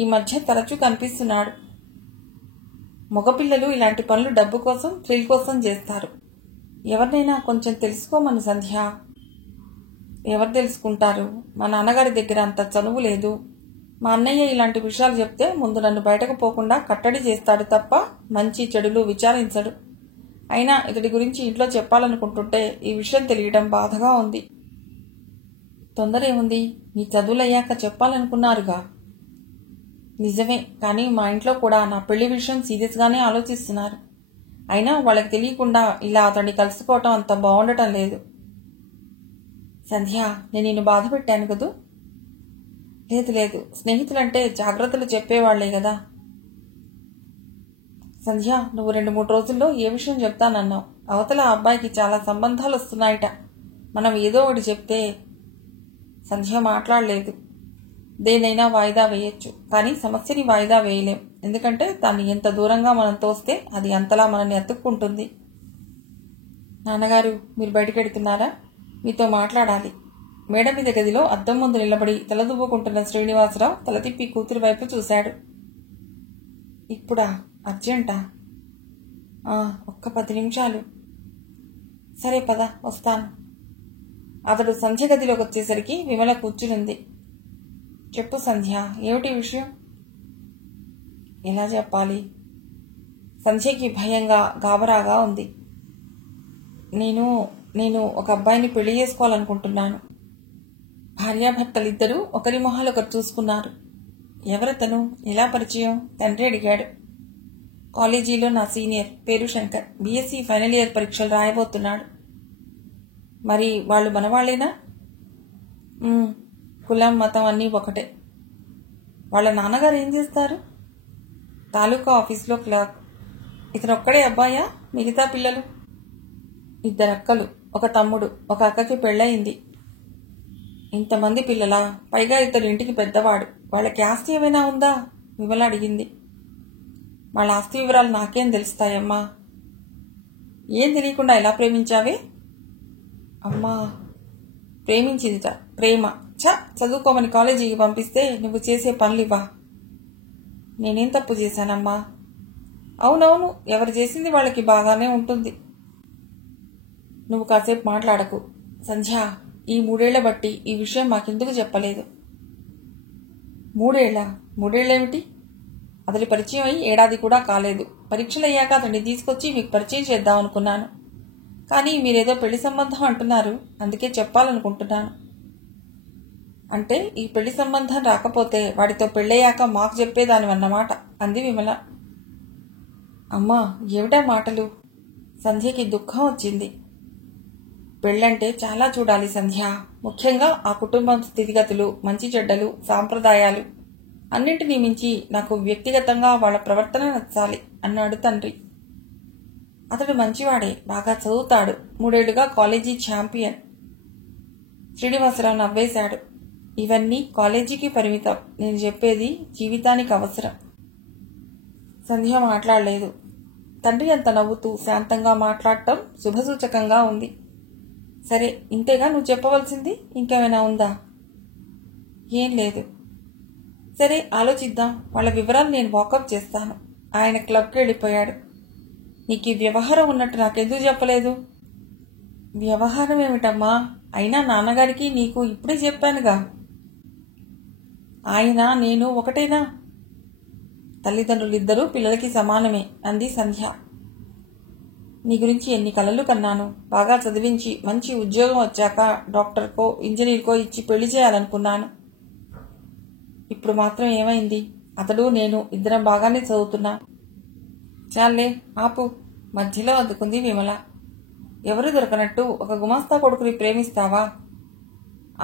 ఈ మధ్య తరచూ కనిపిస్తున్నాడు. మగపిల్లలు ఇలాంటి పనులు డబ్బు కోసం, థ్రిల్ కోసం చేస్తారు. ఎవరినైనా కొంచెం తెలుసుకోమను సంధ్య. ఎవరు తెలుసుకుంటారు? మా నాన్నగారి దగ్గర అంత చనువు లేదు. మా అన్నయ్య ఇలాంటి విషయాలు చెప్తే ముందు నన్ను బయటకు పోకుండా కట్టడి చేస్తాడు తప్ప మంచి చెడులు విచారించడు. అయినా ఇతడి గురించి ఇంట్లో చెప్పాలనుకుంటుంటే ఈ విషయం తెలియడం బాధగా ఉంది. తొందర ఏముంది? మీ చదువులయ్యాక చెప్పాలనుకున్నారుగా. నిజమే, కానీ మా ఇంట్లో కూడా నా పెళ్లి విషయం సీరియస్గానే ఆలోచిస్తున్నారు. అయినా వాళ్ళకి తెలియకుండా ఇలా అతన్ని కలుసుకోవటం అంత బాగుండటం లేదు. సంధ్య, నేను నిన్ను బాధ పెట్టాను కదూ? లేదు లేదు, స్నేహితులంటే జాగ్రత్తలు చెప్పేవాళ్లే కదా. సంధ్య, నువ్వు 2-3 రోజుల్లో ఏ విషయం చెప్తానన్నావు? అవతల అబ్బాయికి చాలా సంబంధాలు వస్తున్నాయిట. మనం ఏదో ఒకటి చెప్తే. సంధ్య మాట్లాడలేదు. దేనైనా వాయిదా వేయొచ్చు, కానీ సమస్యని వాయిదా వేయలేం. ఎందుకంటే దాన్ని ఎంత దూరంగా మనం తోస్తే అది అంతలా మనల్ని అతుక్కుంటుంది. నాన్నగారు, మీరు బయటకెడుతున్నారా? మీతో మాట్లాడాలి. మేడ మీద గదిలో అద్దం ముందు నిలబడి తలదువ్వుకుంటున్న శ్రీనివాసరావు తల తిప్పి కూతురి వైపు చూశాడు. ఇప్పుడా? అర్జెంటా? ఒక్క 10 నిమిషాలు. సరే పద, వస్తాను. అతడు సంధ్య గదిలోకి వచ్చేసరికి విమల కూర్చునుంది. చెప్పు సంధ్య, ఏమిటి విషయం? ఎలా చెప్పాలి? సంధ్యకి భయంగా, గాబరాగా ఉంది. నేను ఒక అబ్బాయిని పెళ్లి చేసుకోవాలనుకుంటున్నాను. భార్యాభర్తలిద్దరూ ఒకరి మొహాలు ఒకరు చూసుకున్నారు. ఎవరతను? ఎలా పరిచయం? తండ్రి అడిగాడు. కాలేజీలో నా సీనియర్, పేరు శంకర్. బీఎస్సీ ఫైనల్ ఇయర్ పరీక్షలు రాయబోతున్నాడు. మరి వాళ్ళు మనవాళ్లేనా? కులం, మతం అన్నీ ఒకటే. వాళ్ళ నాన్నగారు ఏం చేస్తారు? తాలూకా ఆఫీస్లో క్లర్క్. ఇతనొక్కడే అబ్బాయా? మిగతా పిల్లలు? 2 అక్కలు, ఒక తమ్ముడు. ఒక అక్కకి పెళ్ళయింది. ఇంతమంది పిల్లలా? పైగా ఇతడు ఇంటికి పెద్దవాడు. వాళ్ళకి ఆస్తి ఏమైనా ఉందా? విమల అడిగింది. వాళ్ళ ఆస్తి వివరాలు నాకేం తెలుస్తాయమ్మా? ఏం తెలియకుండా ఎలా ప్రేమించావే? అమ్మా, ప్రేమించిందిట. ప్రేమ చదువుకోమని కాలేజీకి పంపిస్తే నువ్వు చేసే పనులివా? నేనేం తప్పు చేశానమ్మా? అవునవును, ఎవరు చేసింది వాళ్ళకి బాగానే ఉంటుంది. నువ్వు కాసేపు మాట్లాడకు. సంధ్య, ఈ 3 ఏళ్ల బట్టి ఈ విషయం మాకెందుకు చెప్పలేదు? 3 ఏళ్ల? 3 ఏళ్లేమిటి? అతడి పరిచయం అయి 1 ఏడాది కూడా కాలేదు. పరీక్షలయ్యాక అతన్ని తీసుకొచ్చి మీకు పరిచయం చేద్దామనుకున్నాను. కానీ మీరేదో పెళ్లి సంబంధం అంటున్నారు, అందుకే చెప్పాలనుకుంటున్నాను. అంటే ఈ పెళ్లి సంబంధం రాకపోతే వాడితో పెళ్ళయ్యాక మాకు చెప్పేదానివన్నమాట, అంది విమల. అమ్మా, ఏమిటా మాటలు? సంధ్యకి దుఃఖం వచ్చింది. పెళ్ళంటే చాలా చూడాలి సంధ్య. ముఖ్యంగా ఆ కుటుంబం స్థితిగతులు, మంచి చెడ్డలు, సాంప్రదాయాలు అన్నింటినీ మించి నాకు వ్యక్తిగతంగా వాళ్ళ ప్రవర్తన నచ్చాలి అన్నాడు తండ్రి. అతడు మంచివాడే, బాగా చదువుతాడు. 3 ఏళ్లుగా కాలేజీ ఛాంపియన్. శ్రీనివాసరావు నవ్వేశాడు. ఇవన్నీ కాలేజీకి పరిమితం. నేను చెప్పేది జీవితానికి అవసరం. సంధ్య మాట్లాడలేదు. తండ్రి అంత నవ్వుతూ శాంతంగా మాట్లాడటం శుభసూచకంగా ఉంది. సరే, ఇంతేగా నువ్వు చెప్పవలసింది? ఇంకేమైనా ఉందా? ఏం లేదు. సరే, ఆలోచిద్దాం. వాళ్ళ వివరాలు నేను వాకప్ చేస్తాను. ఆయన క్లబ్కి వెళ్ళిపోయాడు. నీకు ఈ వ్యవహారం ఉన్నట్టు నాకెందుకు చెప్పలేదు? వ్యవహారం ఏమిటమ్మా? అయినా నాన్నగారికి నీకు ఇప్పుడే చెప్పానుగా. ఆయన నేను ఒకటేనా? తల్లిదండ్రులిద్దరూ పిల్లలకి సమానమే అంది సంధ్య. నీ గురించి ఎన్ని కలలు కన్నాను. బాగా చదివించి మంచి ఉద్యోగం వచ్చాక డాక్టర్కో ఇంజనీర్కో ఇచ్చి పెళ్లి చేయాలనుకున్నాను. ఇప్పుడు మాత్రం ఏమైంది? అతడు నేను ఇద్దరం బాగానే చదువుతున్నా. చాలే ఆపు, మధ్యలో అద్దుకుంది విమల. ఎవరు దొరకనట్టు ఒక గుమాస్తా కొడుకుని ప్రేమిస్తావా?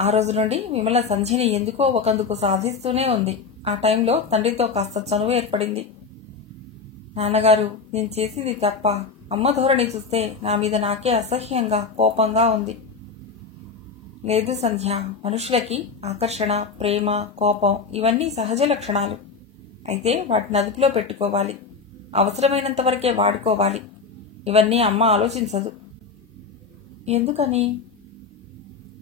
ఆ రోజు నుండి విమల సంధ్యని ఎందుకో ఒకందుకు సాధిస్తూనే ఉంది. ఆ టైంలో తండ్రితో కాస్త చనువు ఏర్పడింది. నాన్నగారు, నేను చేసింది తప్ప? అమ్మ ధోరణి చూస్తే నా మీద నాకే అసహ్యంగా కోపంగా ఉంది. లేదు సంధ్య, మనుషులకి ఆకర్షణ, ప్రేమ, కోపం ఇవన్నీ సహజ లక్షణాలు. అయితే వాటిని అదుపులో పెట్టుకోవాలి, అవసరమైనంత వరకే వాడుకోవాలి. ఇవన్నీ అమ్మ ఆలోచించదు. ఎందుకని?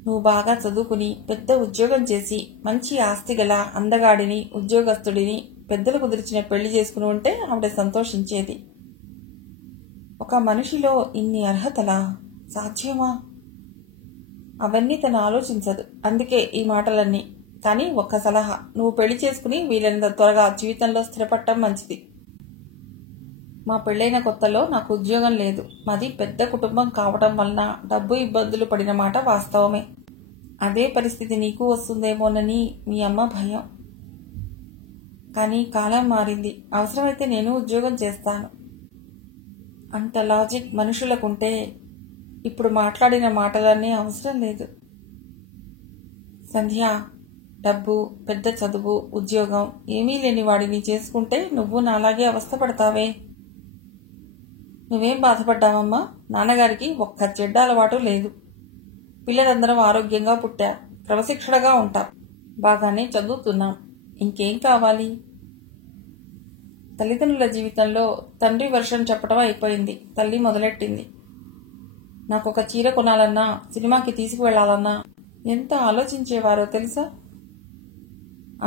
నువ్వు బాగా చదువుకుని పెద్ద ఉద్యోగం చేసి మంచి ఆస్తి గల అందగాడిని ఉద్యోగస్తుడిని పెద్దలు కుదిర్చిన పెళ్లి చేసుకుని ఉంటే ఆవిడ సంతోషించేది. ఒక మనిషిలో ఇన్ని అర్హతలా? సాధ్యమా? అవన్నీ తను ఆలోచించదు. అందుకే ఈ మాటలన్నీ. కానీ ఒక్క సలహా, నువ్వు పెళ్లి చేసుకుని వీలైనంత త్వరగా జీవితంలో స్థిరపడటం మంచిది. మా పెళ్లైన కొత్తలో నాకు ఉద్యోగం లేదు. మాది పెద్ద కుటుంబం కావటం వలన డబ్బు ఇబ్బందులు పడిన మాట వాస్తవమే. అదే పరిస్థితి నీకు వస్తుందేమోనని మీ అమ్మ భయం. కానీ కాలం మారింది. అవసరమైతే నేను ఉద్యోగం చేస్తాను. అంత లాజిక్ మనుషులకుంటే ఇప్పుడు మాట్లాడిన మాటలన్నీ అవసరం లేదు. సంధ్య, డబ్బు, పెద్ద చదువు, ఉద్యోగం ఏమీ లేని వాడిని చేసుకుంటే నువ్వు నాలాగే అవస్థపడతావే. నువ్వేం బాధపడ్డావమ్మా? నాన్నగారికి ఒక్క చెడ్డ అలవాటు లేదు. పిల్లలందరం ఆరోగ్యంగా పుట్టా, క్రమశిక్షణగా ఉంటాం, బాగానే చదువుతున్నాం. ఇంకేం కావాలి? తల్లిదండ్రుల జీవితంలో తండ్రి వర్షం చెప్పడం అయిపోయింది. తల్లి మొదలెట్టింది. నాకొక చీర కొనాలన్నా, సినిమాకి తీసుకువెళ్లాలన్నా ఎంత ఆలోచించేవారో తెలుసా?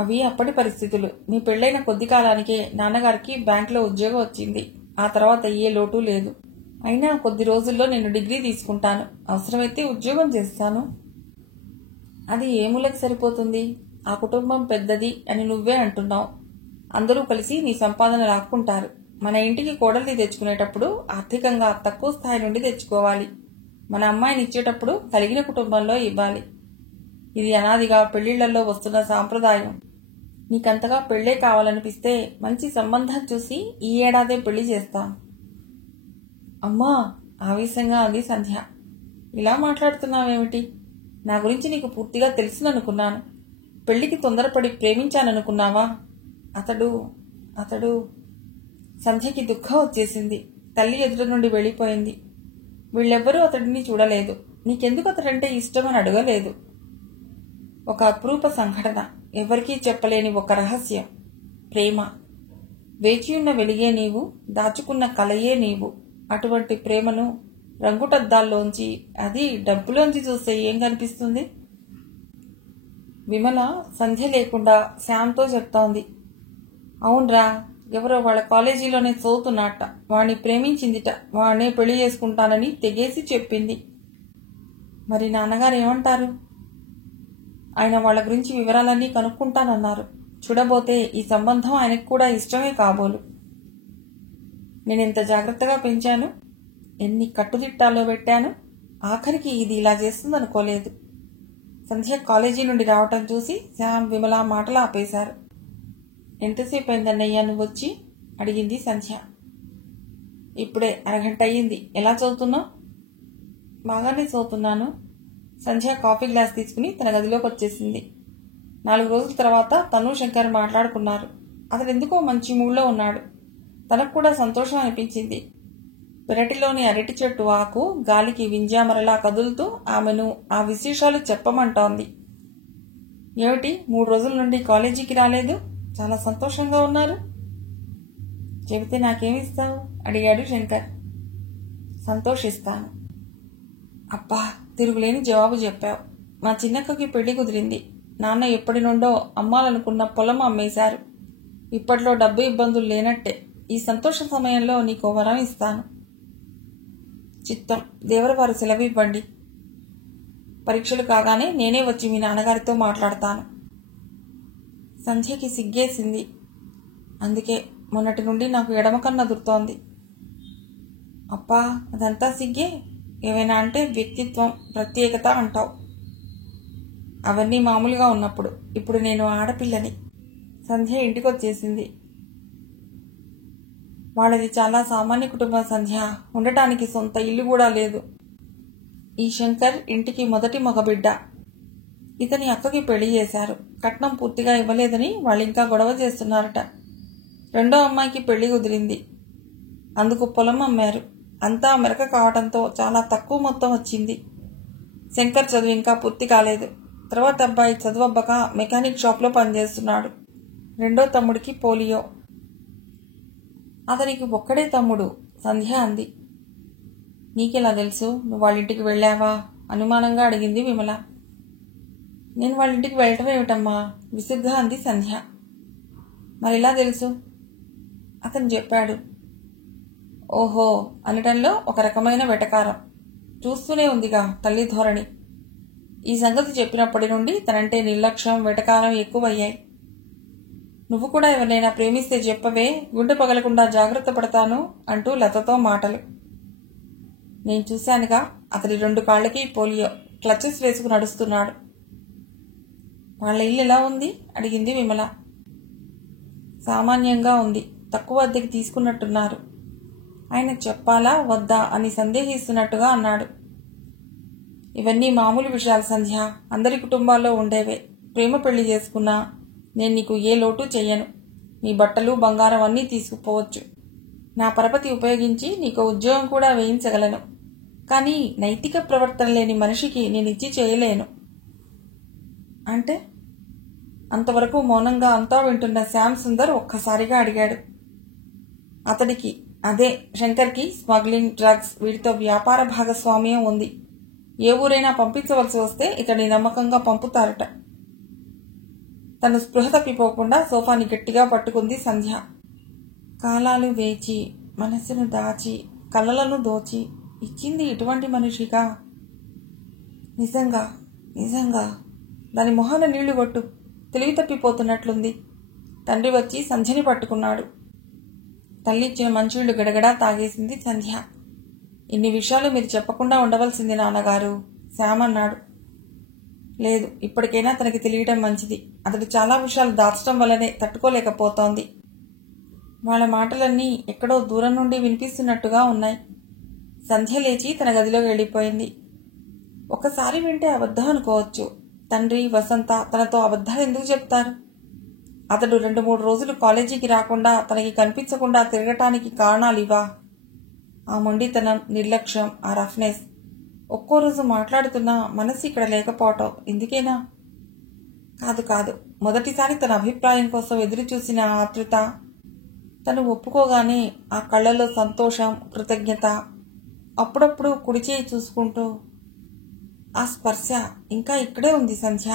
అవి అప్పటి పరిస్థితులు. నీ పెళ్లైన కొద్ది కాలానికే నాన్నగారికి బ్యాంకులో ఉద్యోగం వచ్చింది. ఆ తర్వాత ఏ లోటు లేదు. అయినా కొద్ది రోజుల్లో నేను డిగ్రీ తీసుకుంటాను, అవసరమైతే ఉద్యోగం చేస్తాను. అది ఏ మూలకి సరిపోతుంది? ఆ కుటుంబం పెద్దది అని నువ్వే అంటున్నావు. అందరూ కలిసి నీ సంపాదన లాక్కుంటారు. మన ఇంటికి కోడల్ని తెచ్చుకునేటప్పుడు ఆర్థికంగా తక్కువ స్థాయి నుండి తెచ్చుకోవాలి. మన అమ్మాయిని ఇచ్చేటప్పుడు కలిగిన కుటుంబంలో ఇవ్వాలి. ఇది అనాదిగా పెళ్లిళ్లలో వస్తున్న సాంప్రదాయం. నీకంతగా పెళ్లే కావాలనిపిస్తే మంచి సంబంధం చూసి ఈ ఏడాదే పెళ్లి చేస్తాం. అమ్మా, ఆవేశంగా అంది సంధ్య. ఇలా మాట్లాడుతున్నావేమిటి? నా గురించి నీకు పూర్తిగా తెలుసుననుకున్నాను. పెళ్లికి తొందరపడి ప్రేమించాననుకున్నావా? అతడు సంధ్యకి దుఃఖం వచ్చేసింది. తల్లి ఎదురు నుండి వెళ్ళిపోయింది. వీళ్ళెవ్వరూ అతడిని చూడలేదు. నీకెందుకు అతడంటే ఇష్టమని అడగలేదు. ఒక అపురూప సంఘటన, ఎవరికీ చెప్పలేని ఒక రహస్యం, ప్రేమ. వేచియున్న వెలిగే నీవు, దాచుకున్న కలయే నీవు. అటువంటి ప్రేమను రంగుటద్దాల్లోంచి, అది డబ్బులోంచి చూస్తే ఏం కనిపిస్తుంది? విమల సంధ్య లేకుండా శ్యామ్తో చెప్తోంది. అవునరా, ఎవరో వాళ్ళ కాలేజీలోనే చదువుతున్నట్ట. వాణ్ణి ప్రేమించిందిట. వాణ్ణే పెళ్లి చేసుకుంటానని తెగేసి చెప్పింది. మరి నాన్నగారు ఏమంటారు? ఆయన వాళ్ళ గురించి వివరాలన్నీ కనుక్కుంటానన్నారు. చూడబోతే ఈ సంబంధం ఆయనకు కూడా ఇష్టమే కాబోలు. నేనెంత జాగ్రత్తగా పెంచాను, ఎన్ని కట్టుదిట్టాల్లో పెట్టాను. ఆఖరికి ఇది ఇలా చేస్తుందనుకోలేదు. సంధ్య కాలేజీ నుండి రావటం చూసి శ్యామ్, విమల మాటలు ఆపేశారు. ఎంతసేపు అయిందన్నయ్యా నువ్వొచ్చి? అడిగింది సంధ్య. ఇప్పుడే అరగంట అయ్యింది. ఎలా చదువుతున్నావు? బాగానే చదువుతున్నాను. సంధ్య కాఫీ గ్లాస్ తీసుకుని తన గదిలోకి వచ్చేసింది. 4 రోజుల తర్వాత తను శంకర్ మాట్లాడుకున్నారు. అతడెందుకో మంచి మూడ్లో ఉన్నాడు. తనకు కూడా సంతోషం అనిపించింది. పెరటిలోని అరటి చెట్టు ఆకు గాలికి వింజామరలా కదులుతూ ఆమెను ఆ విశేషాలు చెప్పమంటోంది. ఏమిటి, 3 రోజుల నుండి కాలేజీకి రాలేదు? చాలా సంతోషంగా ఉన్నారు. చెబితే నాకేమిస్తావు? అడిగాడు శంకర్. సంతోషిస్తాను. అబ్బా, తిరుగులేని జవాబు చెప్పావు. మా చిన్నక్కకి పెళ్లి కుదిరింది. నాన్న ఎప్పటి నుండో అమ్మాలనుకున్న పొలం అమ్మేశారు. ఇప్పట్లో డబ్బు ఇబ్బందులు లేనట్టే. ఈ సంతోష సమయంలో నీకో వరం ఇస్తాను. చిత్తం, దేవరవారు సెలవు ఇవ్వండి. పరీక్షలు కాగానే నేనే వచ్చి మీ నాన్నగారితో మాట్లాడతాను. సంధ్యకి సిగ్గేసింది. అందుకే మొన్నటి నుండి నాకు ఎడమ కన్ను అదురుతోంది. అప్పా, అదంతా సిగ్గే. ఏమైనా అంటే వ్యక్తిత్వం, ప్రత్యేకత అంటావు. అవన్నీ మామూలుగా ఉన్నప్పుడు. ఇప్పుడు నేను ఆడపిల్లని. సంధ్య ఇంటికొచ్చేసింది. వాళ్ళది చాలా సామాన్య కుటుంబం సంధ్య. ఉండటానికి సొంత ఇల్లు కూడా లేదు. ఈ శంకర్ ఇంటికి మొదటి మగబిడ్డ. ఇతని అక్కకి పెళ్లి చేశారు. కట్నం పూర్తిగా ఇవ్వలేదని వాళ్ళింకా గొడవ చేస్తున్నారట. రెండో అమ్మాయికి పెళ్లి కుదిరింది. అందుకు పొలం అమ్మారు. అంతా మెరక కావడంతో చాలా తక్కువ మొత్తం వచ్చింది. శంకర్ చదువు ఇంకా పూర్తి కాలేదు. తర్వాత అబ్బాయి చదువు అబ్బక మెకానిక్ షాప్లో పనిచేస్తున్నాడు. రెండో తమ్ముడికి పోలియో. అతనికి ఒక్కడే తమ్ముడు. సంధ్య అంది. నీకెలా తెలుసు? నువ్వు వాళ్ళింటికి వెళ్ళావా? అనుమానంగా అడిగింది విమల. నేను వాళ్ళింటికి వెళ్ళటం ఏమిటమ్మా? విసుగ్గా అంది సంధ్య. మరిలా తెలుసు? అతను చెప్పాడు. ఓహో అనటంలో ఒక రకమైన వెటకారం. చూస్తూనే ఉందిగా తల్లి ధోరణి. ఈ సంగతి చెప్పినప్పటి నుండి తనంటే నిర్లక్ష్యం, వెటకారం ఎక్కువయ్యాయి. నువ్వు కూడా ఎవరినైనా ప్రేమిస్తే చెప్పవే, గుండె పగలకుండా జాగ్రత్త పడతాను అంటూ లతతో మాటలు. నేను చూశానుగా, అతడి 2 కాళ్ళకి పోలియో. క్లచెస్ వేసుకు నడుస్తున్నాడు. వాళ్ళ ఇల్లు ఎలా ఉంది అడిగింది విమల. సామాన్యంగా ఉంది. తక్కువ అద్దెకి తీసుకున్నట్టున్నారు. ఆయన చెప్పాలా వద్దా అని సందేహిస్తున్నట్టుగా అన్నాడు. ఇవన్నీ మామూలు విషయాలు సంధ్య. అందరి కుటుంబాల్లో ఉండేవే. ప్రేమ పెళ్లి చేసుకున్నా నేను నీకు ఏ లోటు చెయ్యను. నీ బట్టలు, బంగారం అన్నీ తీసుకుపోవచ్చు. నా పరపతి ఉపయోగించి నీకు ఉద్యోగం కూడా వేయించగలను. కానీ నైతిక ప్రవర్తన లేని మనిషికి నేనిచ్చి చేయలేను. అంటే? అంతవరకు మౌనంగా అంతా వింటున్న శ్యామ్ సుందర్ ఒక్కసారిగా అడిగాడు. అతడికి, అదే శంకర్కి స్మగ్లింగ్, డ్రగ్స్ వీటితో వ్యాపార భాగస్వామ్యం ఉంది. ఏ ఊరైనా పంపించవలసి వస్తే ఇతడిని నమ్మకంగా పంపుతారట. తను స్పృహ తప్పిపోకుండా సోఫాని గట్టిగా పట్టుకుంది సంధ్య. కాలాలు వేచి, మనస్సును దాచి, కళ్ళలను దోచి ఇచ్చింది ఇటువంటి మనిషిగా? నిజంగా నిజంగా. దాని మొహాన నీళ్లు కొట్టు. తెలివి తప్పిపోతున్నట్లుంది. తండ్రి వచ్చి సంధ్యని పట్టుకున్నాడు. తల్లిచ్చిన మంచినీళ్లు గడగడా తాగేసింది సంధ్య. ఇన్ని విషయాలు మీరు చెప్పకుండా ఉండవలసింది నాన్నగారు, శ్యామ్ అన్నాడు. లేదు, ఇప్పటికైనా తనకి తెలియటం మంచిది. అతడు చాలా విషయాలు దాచడం వల్లనే తట్టుకోలేకపోతోంది. వాళ్ళ మాటలన్నీ ఎక్కడో దూరం నుండి వినిపిస్తున్నట్టుగా ఉన్నాయి. సంధ్య లేచి తన గదిలోకి వెళ్ళిపోయింది. ఒకసారి వింటే అబద్ధం అనుకోవచ్చు. తండ్రి, వసంత తనతో అబద్ధాలు ఎందుకు చెప్తారు? అతడు 2-3 రోజులు కాలేజీకి రాకుండా, తనకి కనిపించకుండా తిరగటానికి కారణాలు ఇవా? ఆ మొండితనం, నిర్లక్ష్యం, ఆ రఫ్నెస్. ఒక్కో రోజు మాట్లాడుతున్నా మనసు ఇక్కడ లేకపోవటం ఎందుకేనా? కాదు కాదు, మొదటిసారి తన అభిప్రాయం కోసం ఎదురు చూసిన ఆతృత, తను ఒప్పుకోగానే ఆ కళ్ళలో సంతోషం, కృతజ్ఞత, అప్పుడప్పుడు కుడిచేయి చూసుకుంటూ ఆ స్పర్శ ఇంకా ఇక్కడే ఉంది సంధ్య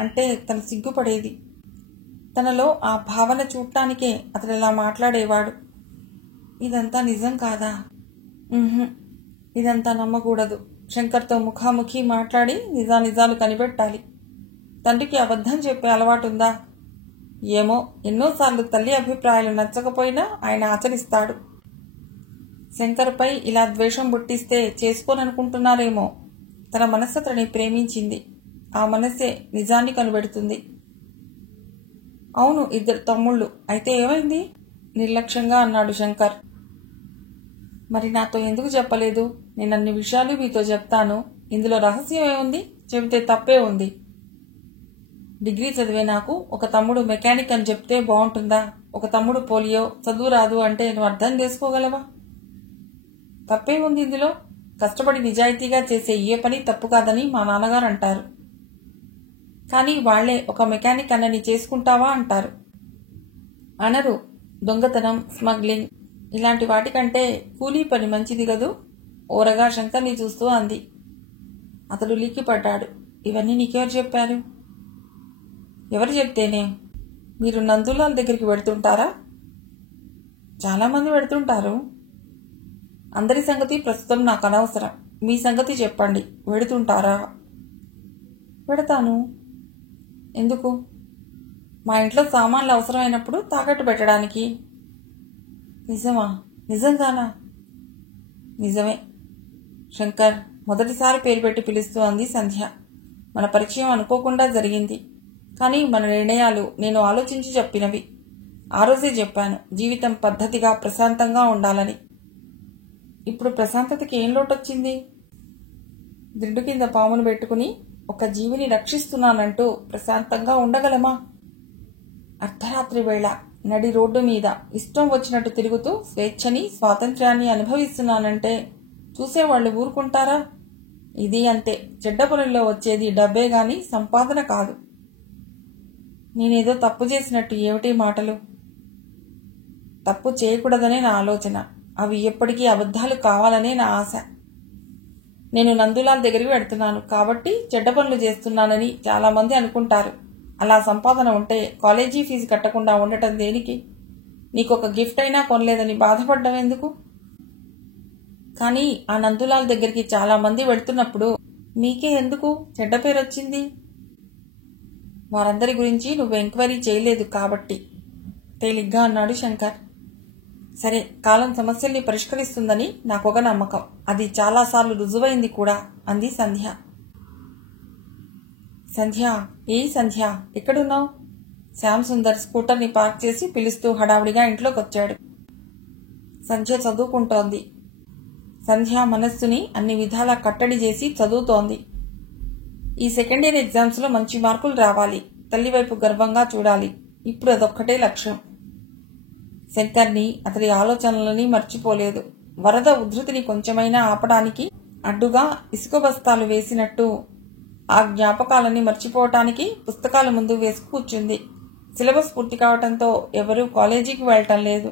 అంటే తను సిగ్గుపడేది. తనలో ఆ భావన చూడటానికే అతడు ఇలా మాట్లాడేవాడు. ఇదంతా నిజం కాదా? ఇదంతా నమ్మకూడదు. శంకర్తో ముఖాముఖి మాట్లాడి నిజానిజాలు కనిపెట్టాలి. తండ్రికి అబద్ధం చెప్పే అలవాటుందా? ఏమో, ఎన్నోసార్లు తల్లి అభిప్రాయాలు నచ్చకపోయినా ఆయన ఆచరిస్తాడు. శంకర్పై ఇలా ద్వేషం పుట్టిస్తే చేసుకోననుకుంటున్నారేమో. తన మనస్సు అతడిని ప్రేమించింది. ఆ మనస్సే నిజాన్ని కనిపెడుతుంది. అవును, 2 తమ్ముళ్ళు. అయితే ఏమైంది? నిర్లక్ష్యంగా అన్నాడు శంకర్. మరి నాతో ఎందుకు చెప్పలేదు? నేను అన్ని విషయాలు మీతో చెప్తాను. ఇందులో రహస్యం ఏముంది? చెబితే తప్పే ఉంది. డిగ్రీ చదివే నాకు ఒక తమ్ముడు మెకానిక్ అని చెప్తే బాగుంటుందా? ఒక తమ్ముడు పోలియో, చదువు రాదు అంటే నువ్వు అర్థం చేసుకోగలవా? తప్పే ఉంది ఇందులో? కష్టపడి నిజాయితీగా చేసే ఏ పని తప్పు కాదని మా నాన్నగారు అంటారు. కానీ వాళ్లే ఒక మెకానిక్ అన్నని చేసుకుంటావా అంటారు. అనరు. దొంగతనం, స్మగ్లింగ్ ఇలాంటి వాటికంటే కూలీ పని మంచిది కదూ? ఓరగా శంకర్ని చూస్తూ అంది. అతడు లీకిపడ్డాడు. ఇవన్నీ నీకెవరు చెప్పారు? ఎవరు చెప్తేనే? మీరు నందులాల్ దగ్గరికి వెళ్తుంటారా? చాలామంది వెళ్తుంటారు. అందరి సంగతి ప్రస్తుతం నాకు అనవసరం. మీ సంగతి చెప్పండి. వెడుతుంటారా? పెడతాను. ఎందుకు? మా ఇంట్లో సామాన్లు అవసరమైనప్పుడు తాకట్టు పెట్టడానికి. నిజమా? నిజంగానా? నిజమే. శంకర్ మొదటిసారి పేరు పెట్టి పిలుస్తూ అంది సంధ్య. మన పరిచయం అనుకోకుండా జరిగింది. కానీ మన నిర్ణయాలు నేను ఆలోచించి చెప్పినవి. ఆ రోజే చెప్పాను, జీవితం పద్ధతిగా ప్రశాంతంగా ఉండాలని. ఇప్పుడు ప్రశాంతతకి ఏం లోటొచ్చింది? దిండు కింద పామును పెట్టుకుని ఒక జీవిని రక్షిస్తున్నానంటూ ప్రశాంతంగా ఉండగలమా? అర్ధరాత్రి వేళ నడి రోడ్డు మీద ఇష్టం వచ్చినట్టు తిరుగుతూ స్వేచ్ఛని, స్వాతంత్ర్యాన్ని అనుభవిస్తున్నానంటే చూసేవాళ్లు ఊరుకుంటారా? ఇది అంతే. చెడ్డ పనుల్లో వచ్చేది డబ్బే గాని సంపాదన కాదు. నేనేదో తప్పు చేసినట్టు ఏమిటి మాటలు? తప్పు చేయకూడదనే నా ఆలోచన. అవి ఎప్పటికీ అబద్ధాలు కావాలనే నా ఆశ. నేను నందులాల్ దగ్గరికి వెడుతున్నాను కాబట్టి చెడ్డ పనులు చేస్తున్నానని చాలా మంది అనుకుంటారు. అలా సంపాదన ఉంటే కాలేజీ ఫీజు కట్టకుండా ఉండటం దేనికి? నీకొక గిఫ్ట్ అయినా కొనలేదని బాధపడ్డం ఎందుకు? కానీ ఆ నందులాల్ దగ్గరికి చాలా మంది వెళ్తున్నప్పుడు మీకే ఎందుకు చెడ్డ పేరు వచ్చింది? వారందరి గురించి నువ్వు ఎంక్వైరీ చేయలేదు కాబట్టి, తేలిగ్గా అన్నాడు శంకర్. సరే, కాలం సమస్యల్ని పరిష్కరిస్తుందని నాకొక నమ్మకం. అది చాలాసార్లు రుజువైంది కూడా అంది సంధ్య. సంధ్య, ఏ సంధ్య, ఎక్కడున్నావు? శ్యామ్ సుందర్ స్కూటర్ని పార్క్ చేసి పిలుస్తూ హడావుడిగా ఇంట్లోకి వచ్చాడు. సంధ్య చదువుకుంటోంది. సంధ్య మనస్సుని అన్ని విధాలా కట్టడి చేసి చదువుతోంది. ఈ సెకండ్ ఇయర్ ఎగ్జామ్స్ లో మంచి మార్కులు రావాలి. తల్లివైపు గర్వంగా చూడాలి. ఇప్పుడు అదొక్కటే లక్ష్యం. శంకర్ని, అతడి ఆలోచనలని మర్చిపోలేదు. వరద ఉధృతిని కొంచెమైనా ఆపడానికి అడ్డుగా ఇసుక బస్తాలు వేసినట్టు ఆ జ్ఞాపకాలని మర్చిపోవటానికి పుస్తకాల ముందు వేసి కూర్చుంది. సిలబస్ పూర్తి కావటంతో ఎవరూ కాలేజీకి వెళ్లటం లేదు.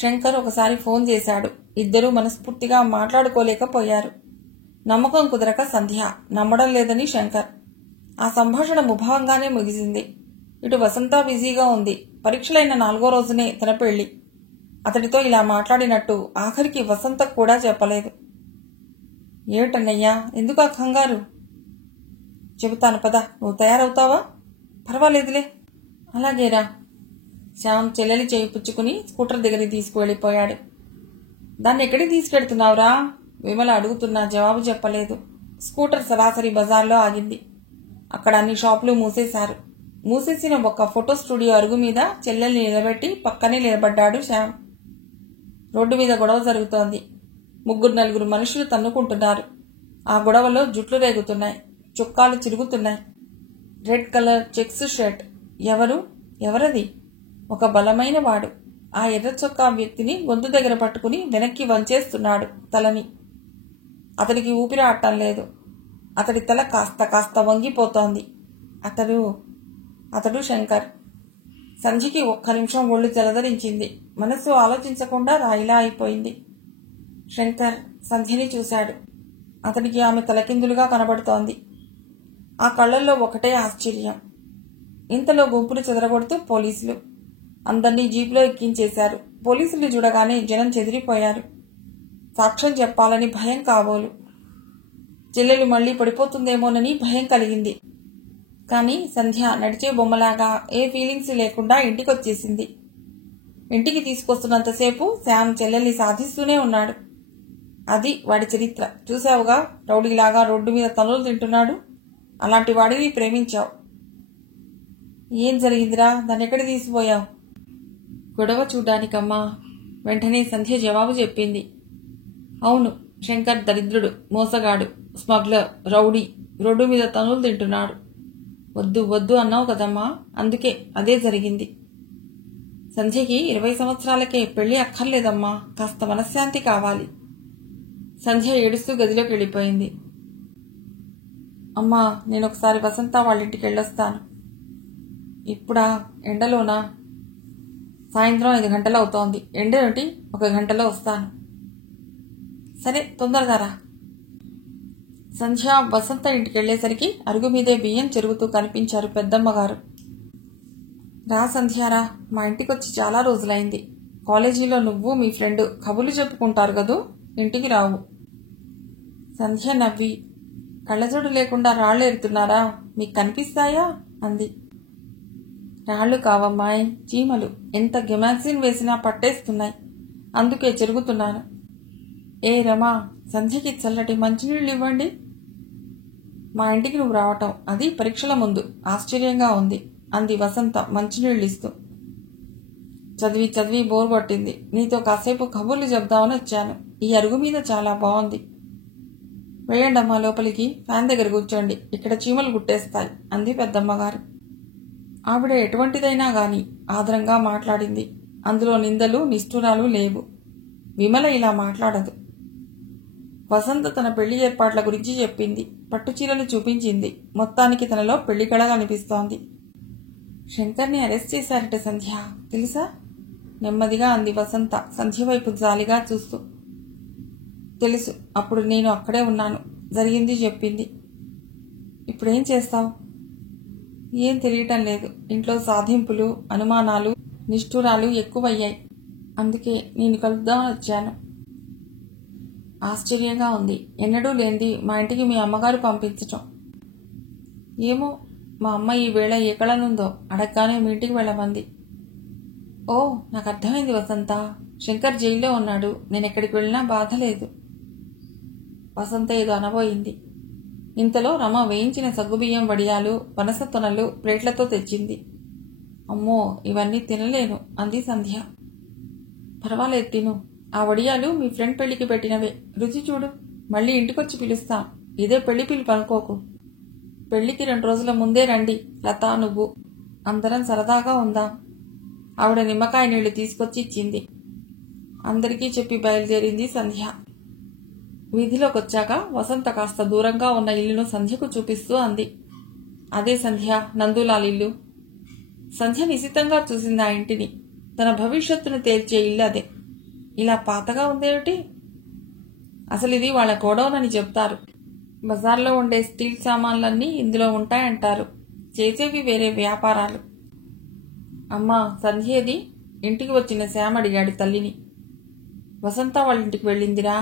శంకర్ ఒకసారి ఫోన్ చేశాడు. ఇద్దరూ మనస్ఫూర్తిగా మాట్లాడుకోలేకపోయారు. నమ్మకం కుదరక సంధ్య, నమ్మడం లేదని శంకర్. ఆ సంభాషణ ముభావంగానే ముగిసింది. ఇటు వసంత బిజీగా ఉంది. పరీక్షలైన 4వ రోజునే తన పెళ్లి. అతడితో ఇలా మాట్లాడినట్టు ఆఖరికి వసంత కూడా చెప్పలేదు. ఏమిటన్నయ్యా, ఎందుకు ఆ కంగారు? చెబుతాను పద. నువ్వు తయారవుతావా? పర్వాలేదులే. అలాగేరా. శ్యామ్ చెల్లెలి చేయి పుచ్చుకుని స్కూటర్ దగ్గరికి తీసుకువెళ్ళిపోయాడు. దాన్ని ఎక్కడికి తీసుకెళ్తున్నావురా? విమల అడుగుతున్నా జవాబు చెప్పలేదు. స్కూటర్ సరాసరి బజార్లో ఆగింది. అక్కడ అన్ని షాపులు మూసేశారు. మూసేసిన ఒక ఫోటో స్టూడియో అరుగు మీద చెల్లెల్ని నిలబెట్టి పక్కనే నిలబడ్డాడు శ్యామ్. రోడ్డు మీద గొడవ జరుగుతోంది. 3-4 మనుషులు తన్నుకుంటున్నారు. ఆ గొడవలో జుట్లు రేగుతున్నాయి, చొక్కాలు చిరుగుతున్నాయి. Red colour checks shirt. ఎవరది? ఒక బలమైన వాడు. ఆ ఎర్ర చొక్కా వ్యక్తిని గొంతు దగ్గర పట్టుకుని వెనక్కి వంచేస్తున్నాడు తలని. అతడికి ఊపిరి ఆడటం లేదు. అతడి తల కాస్త వంగిపోతోంది. అతడు శంకర్. సంధ్యకి ఒక్క నిమిషం ఒళ్ళు జలధరించింది. మనస్సు ఆలోచించకుండా రాయిలా అయిపోయింది. శంకర్ సంధ్యని చూశాడు. అతడికి ఆమె తలకిందులుగా కనబడుతోంది. ఆ కళ్లల్లో ఒకటే ఆశ్చర్యం. ఇంతలో గుంపులు చెదరగొడుతూ పోలీసులు. అందర్నీ జీపులో ఎక్కించేశారు. పోలీసులు చూడగానే జనం చెదిరిపోయారు. సాక్ష్యం చెప్పాలని భయం కాబోలు. చెల్లెలు మళ్లీ పడిపోతుందేమోనని భయం కలిగింది. కానీ సంధ్య నడిచే బొమ్మలాగా ఏ ఫీలింగ్స్ లేకుండా ఇంటికొచ్చేసింది. ఇంటికి తీసుకొస్తున్నంతసేపు శ్యామ్ చెల్లెల్ని సాధిస్తూనే ఉన్నాడు. అది వాడి చరిత్ర. చూశావుగా, రౌడీలాగా రోడ్డు మీద తనులు తింటున్నాడు. అలాంటి వాడిని ప్రేమించావు. ఏం జరిగిందిరా? దాన్ని ఎక్కడికి తీసిపోయావు? గొడవ చూడ్డానికమ్మా. వెంటనే సంధ్య జవాబు చెప్పింది. అవును, శంకర్ దరిద్రుడు, మోసగాడు, స్మగ్లర్, రౌడీ, రోడ్డు మీద తనులు తింటున్నాడు. వద్దు అన్నావు కదమ్మా, అందుకే అదే జరిగింది. సంధ్యకి 20 సంవత్సరాలకే పెళ్లి అక్కర్లేదమ్మా, కాస్త మనశ్శాంతి కావాలి. సంధ్య ఏడుస్తూ గదిలోకి వెళ్ళిపోయింది. అమ్మా, నేనొకసారి వసంత వాళ్ళింటికి వెళ్ళొస్తాను. ఇప్పుడా? ఎండలోనా? సాయంత్రం 5 గంటలు అవుతోంది. ఎండేమిటి? 1 గంటలో వస్తాను. సరే, తొందరగా రా. సంధ్య వసంత ఇంటికి వెళ్లేసరికి అరుగు మీదే బియ్యం చెరుగుతూ కనిపించారు పెద్దమ్మగారు. రా సంధ్యారా, మా ఇంటికొచ్చి చాలా రోజులైంది. కాలేజీలో నువ్వు మీ ఫ్రెండ్ కబుర్లు చెప్పుకుంటారు కదూ, ఇంటికి రావు. సంధ్య నవ్వి, కళ్ళజోడు లేకుండా రాళ్ళు ఎరుతున్నారా, మీకు కనిపిస్తాయా అంది. రాళ్ళు కావమ్మాయి, చీమలు. ఎంత గెమాక్సిన్ వేసినా పట్టేస్తున్నాయి, అందుకే చెరుగుతున్నాను. ఏ రమా, సంధ్యకి చల్లటి మంచినీళ్ళు ఇవ్వండి. మా ఇంటికి నువ్వు రావటం, అది పరీక్షల ముందు, ఆశ్చర్యంగా ఉంది అంది వసంత మంచినీళ్ళిస్తూ. చదివి చదివి బోర్ పట్టింది, నీతో కాసేపు కబుర్లు చెప్దామని వచ్చాను. ఈ అరుగు మీద చాలా బాగుంది. వేయండమ్మా లోపలికి, ఫ్యాన్ దగ్గర కూర్చోండి, ఇక్కడ చీమలు గుట్టేస్తాయి అంది పెద్దమ్మగారు. ఆవిడ ఎటువంటిదైనా గాని ఆదరంగా మాట్లాడింది. అందులో నిందలు నిష్ఠురాలు లేవు. విమల ఇలా మాట్లాడదు. వసంత తన పెళ్లి ఏర్పాట్ల గురించి చెప్పింది. పట్టుచీరలు చూపించింది. మొత్తానికి తనలో పెళ్లి కళ కనిపిస్తోంది. శంకర్ని అరెస్ట్ చేశారట సంధ్య, తెలుసా? నెమ్మదిగా అంది వసంత సంధ్య వైపు జాలిగా చూస్తూ. తెలుసు, అప్పుడు నేను అక్కడే ఉన్నాను. జరిగింది చెప్పింది. ఇప్పుడేం చేస్తావు? ఏం తెలియటం లేదు. ఇంట్లో సాధింపులు, అనుమానాలు, నిష్ఠురాలు ఎక్కువయ్యాయి. అందుకే నేను కలుద్దామని వచ్చాను. ఆశ్చర్యంగా ఉంది. ఎన్నడూ లేనిది మా ఇంటికి మీ అమ్మగారు పంపించటం. ఏమో, మా అమ్మ ఈ వేళ ఏ కళనుందో అడగగానే మీ ఇంటికి వెళ్ళమంది. ఓ, నాకు అర్థమైంది వసంత. శంకర్ జైల్లో ఉన్నాడు. నేను ఎక్కడికి వెళ్ళినా బాధ లేదు. వసంత ఏదో అనబోయింది. ఇంతలో రమ వేయించిన సగ్గుబియ్యం వడియాలు, పనస తొనలు ప్లేట్లతో తెచ్చింది. అమ్మో, ఇవన్నీ తినలేను అంది సంధ్య. పర్వాలేదు, తిను. ఆ వడియాలు మీ ఫ్రెండ్ పెళ్లికి పెట్టినవే. రుచి చూడు. మళ్ళీ ఇంటికొచ్చి పిలుస్తాం. ఇదే పెళ్లి పిలుపు అనుకోకు. పెళ్లికి 2 రోజుల ముందే రండి లతా, నువ్వు. అందరం సరదాగా ఉందాం. ఆవిడ నిమ్మకాయ నీళ్లు తీసుకొచ్చి ఇచ్చింది. అందరికీ చెప్పి బయలుదేరింది సంధ్య. వీధిలోకొచ్చాక వసంత కాస్త దూరంగా ఉన్న ఇల్లును సంధ్యకు చూపిస్తూ అంది. అదే సంధ్య, నందులాల్ ఇల్లు. సంధ్య నిశితంగా చూసింది ఆ ఇంటిని. తన భవిష్యత్తును తేల్చే ఇల్లు అదే. ఇలా పాతగా ఉందేమిటి? అసలు ఇది వాళ్ళ గోడౌన్ అని చెప్తారు. బజార్లో ఉండే స్టీల్ సామాన్లన్నీ ఇందులో ఉంటాయంటారు. చేసేవి వేరే వ్యాపారాలు. అమ్మా, సంధ్యేది? ఇంటికి వచ్చిన శ్యామ్ అడిగాడు తల్లిని. వసంత వాళ్ళింటికి వెళ్ళిందిరా.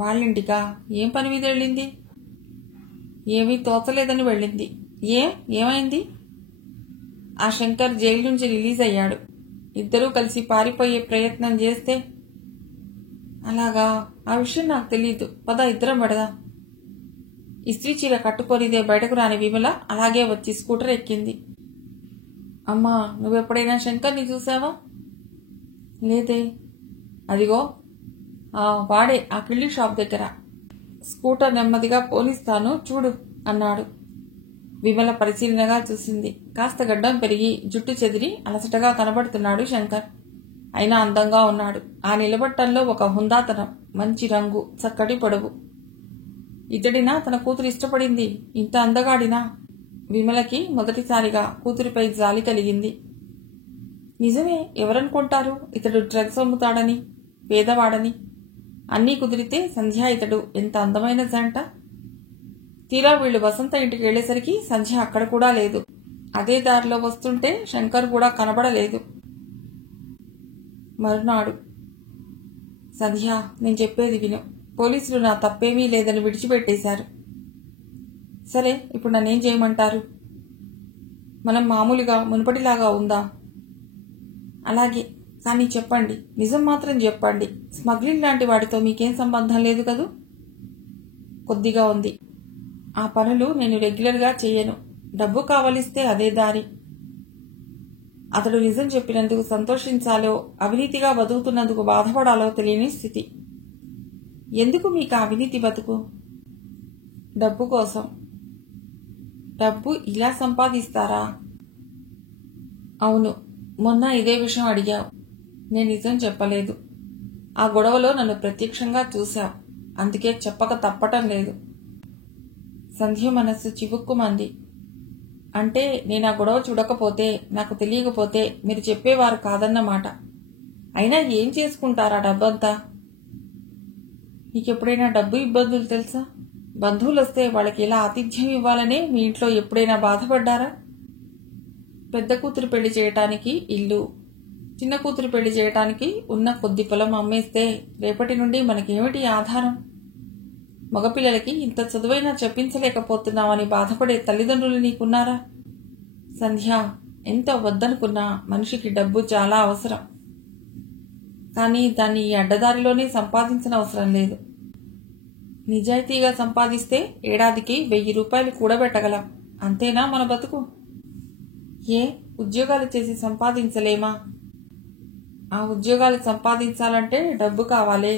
వాళ్ళింటికా? ఏం పని మీద వెళ్ళింది? ఏమీ తోచలేదని వెళ్ళింది. ఏమైంది? ఆ శంకర్ జైలు నుంచి రిలీజ్ అయ్యాడు. ఇద్దరూ కలిసి పారిపోయే ప్రయత్నం చేస్తే. అలాగా? ఆ విషయం నాకు తెలీదు. పద, ఇద్దరం పడదాం. ఇస్త్రీ చీర కట్టుకొనిదే బయటకు రాని విమల అలాగే వచ్చి స్కూటర్ ఎక్కింది. అమ్మా, నువ్వెప్పుడైనా శంకర్ని చూసావా? లేదే. అదిగో వాడే ఆ కిళ్ళి షాప్ దగ్గర. స్కూటర్ నెమ్మదిగా పోనిస్తాను, చూడు అన్నాడు. విమల పరిశీలనగా చూసింది. కాస్త గడ్డం పెరిగి జుట్టు చెదిరి అలసటగా కనబడుతున్నాడు శంకర్. అయినా అందంగా ఉన్నాడు. ఆ నిలబట్టంలో ఒక హుందాతనం, మంచి రంగు, చక్కటి పొడవు. ఇతడినా తన కూతురు ఇష్టపడింది? ఇంత అందగాడినా? విమలకి మొదటిసారిగా కూతురిపై జాలి కలిగింది. నిజమే, ఎవరనుకుంటారు ఇతడు డ్రగ్స్ అమ్ముతాడని, పేదవాడని? అన్నీ కుదిరితే సంధ్య ఇతడు ఎంత అందమైన జంట. తీరా వీళ్లు వసంత ఇంటికి వెళ్లేసరికి సంధ్య అక్కడ కూడా లేదు. అదే దారిలో వస్తుంటే శంకర్ కూడా కనబడలేదు. మరునాడు. సంధ్య, నేను చెప్పేది విను. పోలీసులు నా తప్పేమీ లేదని విడిచిపెట్టేశారు. సరే, ఇప్పుడు నన్నేం చేయమంటారు? మనం మామూలుగా మునుపటిలాగా ఉందా? అలాగే, కానీ చెప్పండి, నిజం మాత్రం చెప్పండి. స్మగ్లింగ్ లాంటి వాటితో మీకేం సంబంధం లేదు కదూ? కొద్దిగా ఉంది. ఆ పనులు నేను రెగ్యులర్గా చేయను. డబ్బు కావలిస్తే అదే దారి. అతడు నిజం చెప్పినందుకు సంతోషించాలో, అవినీతిగా బతుకుతున్నందుకు బాధపడాలో తెలియని స్థితి. ఎందుకు మీకు అవినీతి బతుకు? డబ్బు కోసం. డబ్బు ఇలా సంపాదిస్తారా? అవును. మొన్న ఇదే విషయం అడిగావు. నేను నిజం చెప్పలేదు. ఆ గొడవలో నన్ను ప్రత్యక్షంగా చూశావు. అందుకే చెప్పక తప్పటం లేదు. సంధ్య మనస్సు చివుక్కుమంది. అంటే నేను ఆ గొడవ చూడకపోతే, నాకు తెలియకపోతే మీరు చెప్పేవారు కాదన్నమాట. అయినా ఏం చేసుకుంటారా డబ్బంతా? నీకెప్పుడైనా డబ్బు ఇబ్బందులు తెలుసా? బంధువులు వస్తే వాళ్ళకి ఎలా ఆతిథ్యం ఇవ్వాలనే మీ ఇంట్లో ఎప్పుడైనా బాధపడ్డారా? పెద్ద కూతురు పెళ్లి చేయటానికి ఇల్లు, చిన్న కూతురు పెళ్లి చేయటానికి ఉన్న కొద్ది పొలం అమ్మేస్తే రేపటి నుండి మనకేమిటి ఆధారం? మగపిల్లలకి ఇంత చదువైనా చెప్పించలేకపోతున్నామని బాధపడే తల్లిదండ్రులు నీకున్నారా? సంధ్య, ఎంత వద్దనుకున్నా మనిషికి డబ్బు చాలా అవసరం. కానీ దాన్ని ఈ అడ్డదారిలోనే సంపాదించిన అవసరం లేదు. నిజాయితీగా సంపాదిస్తే ఏడాదికి 1000 రూపాయలు కూడబెట్టగలం. అంతేనా మన బతుకు? ఏ ఉద్యోగాలు చేసి సంపాదించలేమా? ఆ ఉద్యోగాలు సంపాదించాలంటే డబ్బు కావాలే.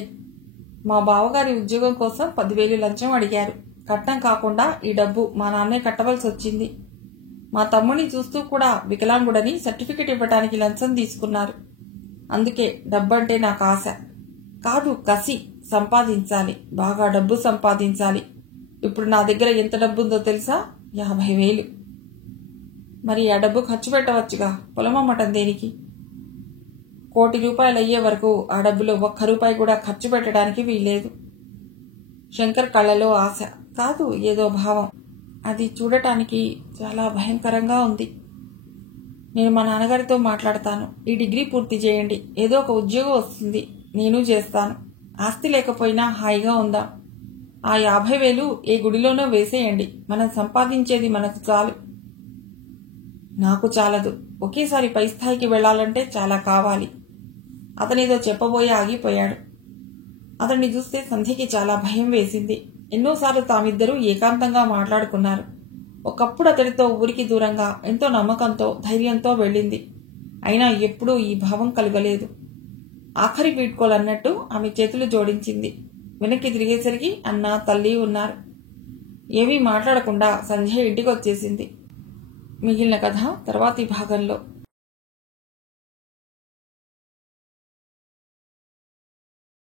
మా బావగారి ఉద్యోగం కోసం 10,000 లంచం అడిగారు. కట్నం కాకుండా ఈ డబ్బు మా నాన్నే కట్టవలసి వచ్చింది. మా తమ్ముడిని చూస్తూ కూడా వికలాంగుడని సర్టిఫికెట్ ఇవ్వడానికి లంచం తీసుకున్నారు. అందుకే డబ్బంటే నాకు ఆశ కాదు, కసి. సంపాదించాలి, బాగా డబ్బు సంపాదించాలి. ఇప్పుడు నా దగ్గర ఎంత డబ్బుందో తెలుసా? 50,000. మరి ఆ డబ్బు ఖర్చు పెట్టవచ్చుగా. పొలం అమ్మటం దేనికి? 1,00,00,000 రూపాయలు అయ్యే వరకు ఆ డబ్బులో 1 రూపాయి కూడా ఖర్చు పెట్టడానికి వీల్లేదు. శంకర్ కళ్ళలో ఆశ కాదు, ఏదో భావం. అది చూడటానికి చాలా భయంకరంగా ఉంది. నేను మా నాన్నగారితో మాట్లాడతాను. ఈ డిగ్రీ పూర్తి చేయండి, ఏదో ఒక ఉద్యోగం వస్తుంది, నేను చేస్తాను. ఆస్తి లేకపోయినా హాయిగా ఉందాం. ఆ 50,000 ఏ గుడిలోనో వేసేయండి. మనం సంపాదించేది మనకు చాలు. నాకు చాలదు. ఒకేసారి పై స్థాయికి వెళ్లాలంటే చాలా కావాలి. అతనేదో చెప్పబోయి ఆగిపోయాడు. అతన్ని చూస్తే సంధ్యకి చాలా భయం వేసింది. ఎన్నోసార్లు తామిద్దరూ ఏకాంతంగా మాట్లాడుకున్నారు. ఒకప్పుడు అతడితో ఊరికి దూరంగా ఎంతో నమ్మకంతో ధైర్యంతో వెళ్ళింది. అయినా ఎప్పుడూ ఈ భావం కలగలేదు. ఆఖరి వీడ్కోలన్నట్టు ఆమె చేతులు జోడించింది. వెనక్కి తిరిగేసరికి అన్న, తల్లి ఉన్నారు. ఏమీ మాట్లాడకుండా సంధ్య ఇంటికి వచ్చేసింది. మిగిలిన కథ తర్వాతి భాగంలో.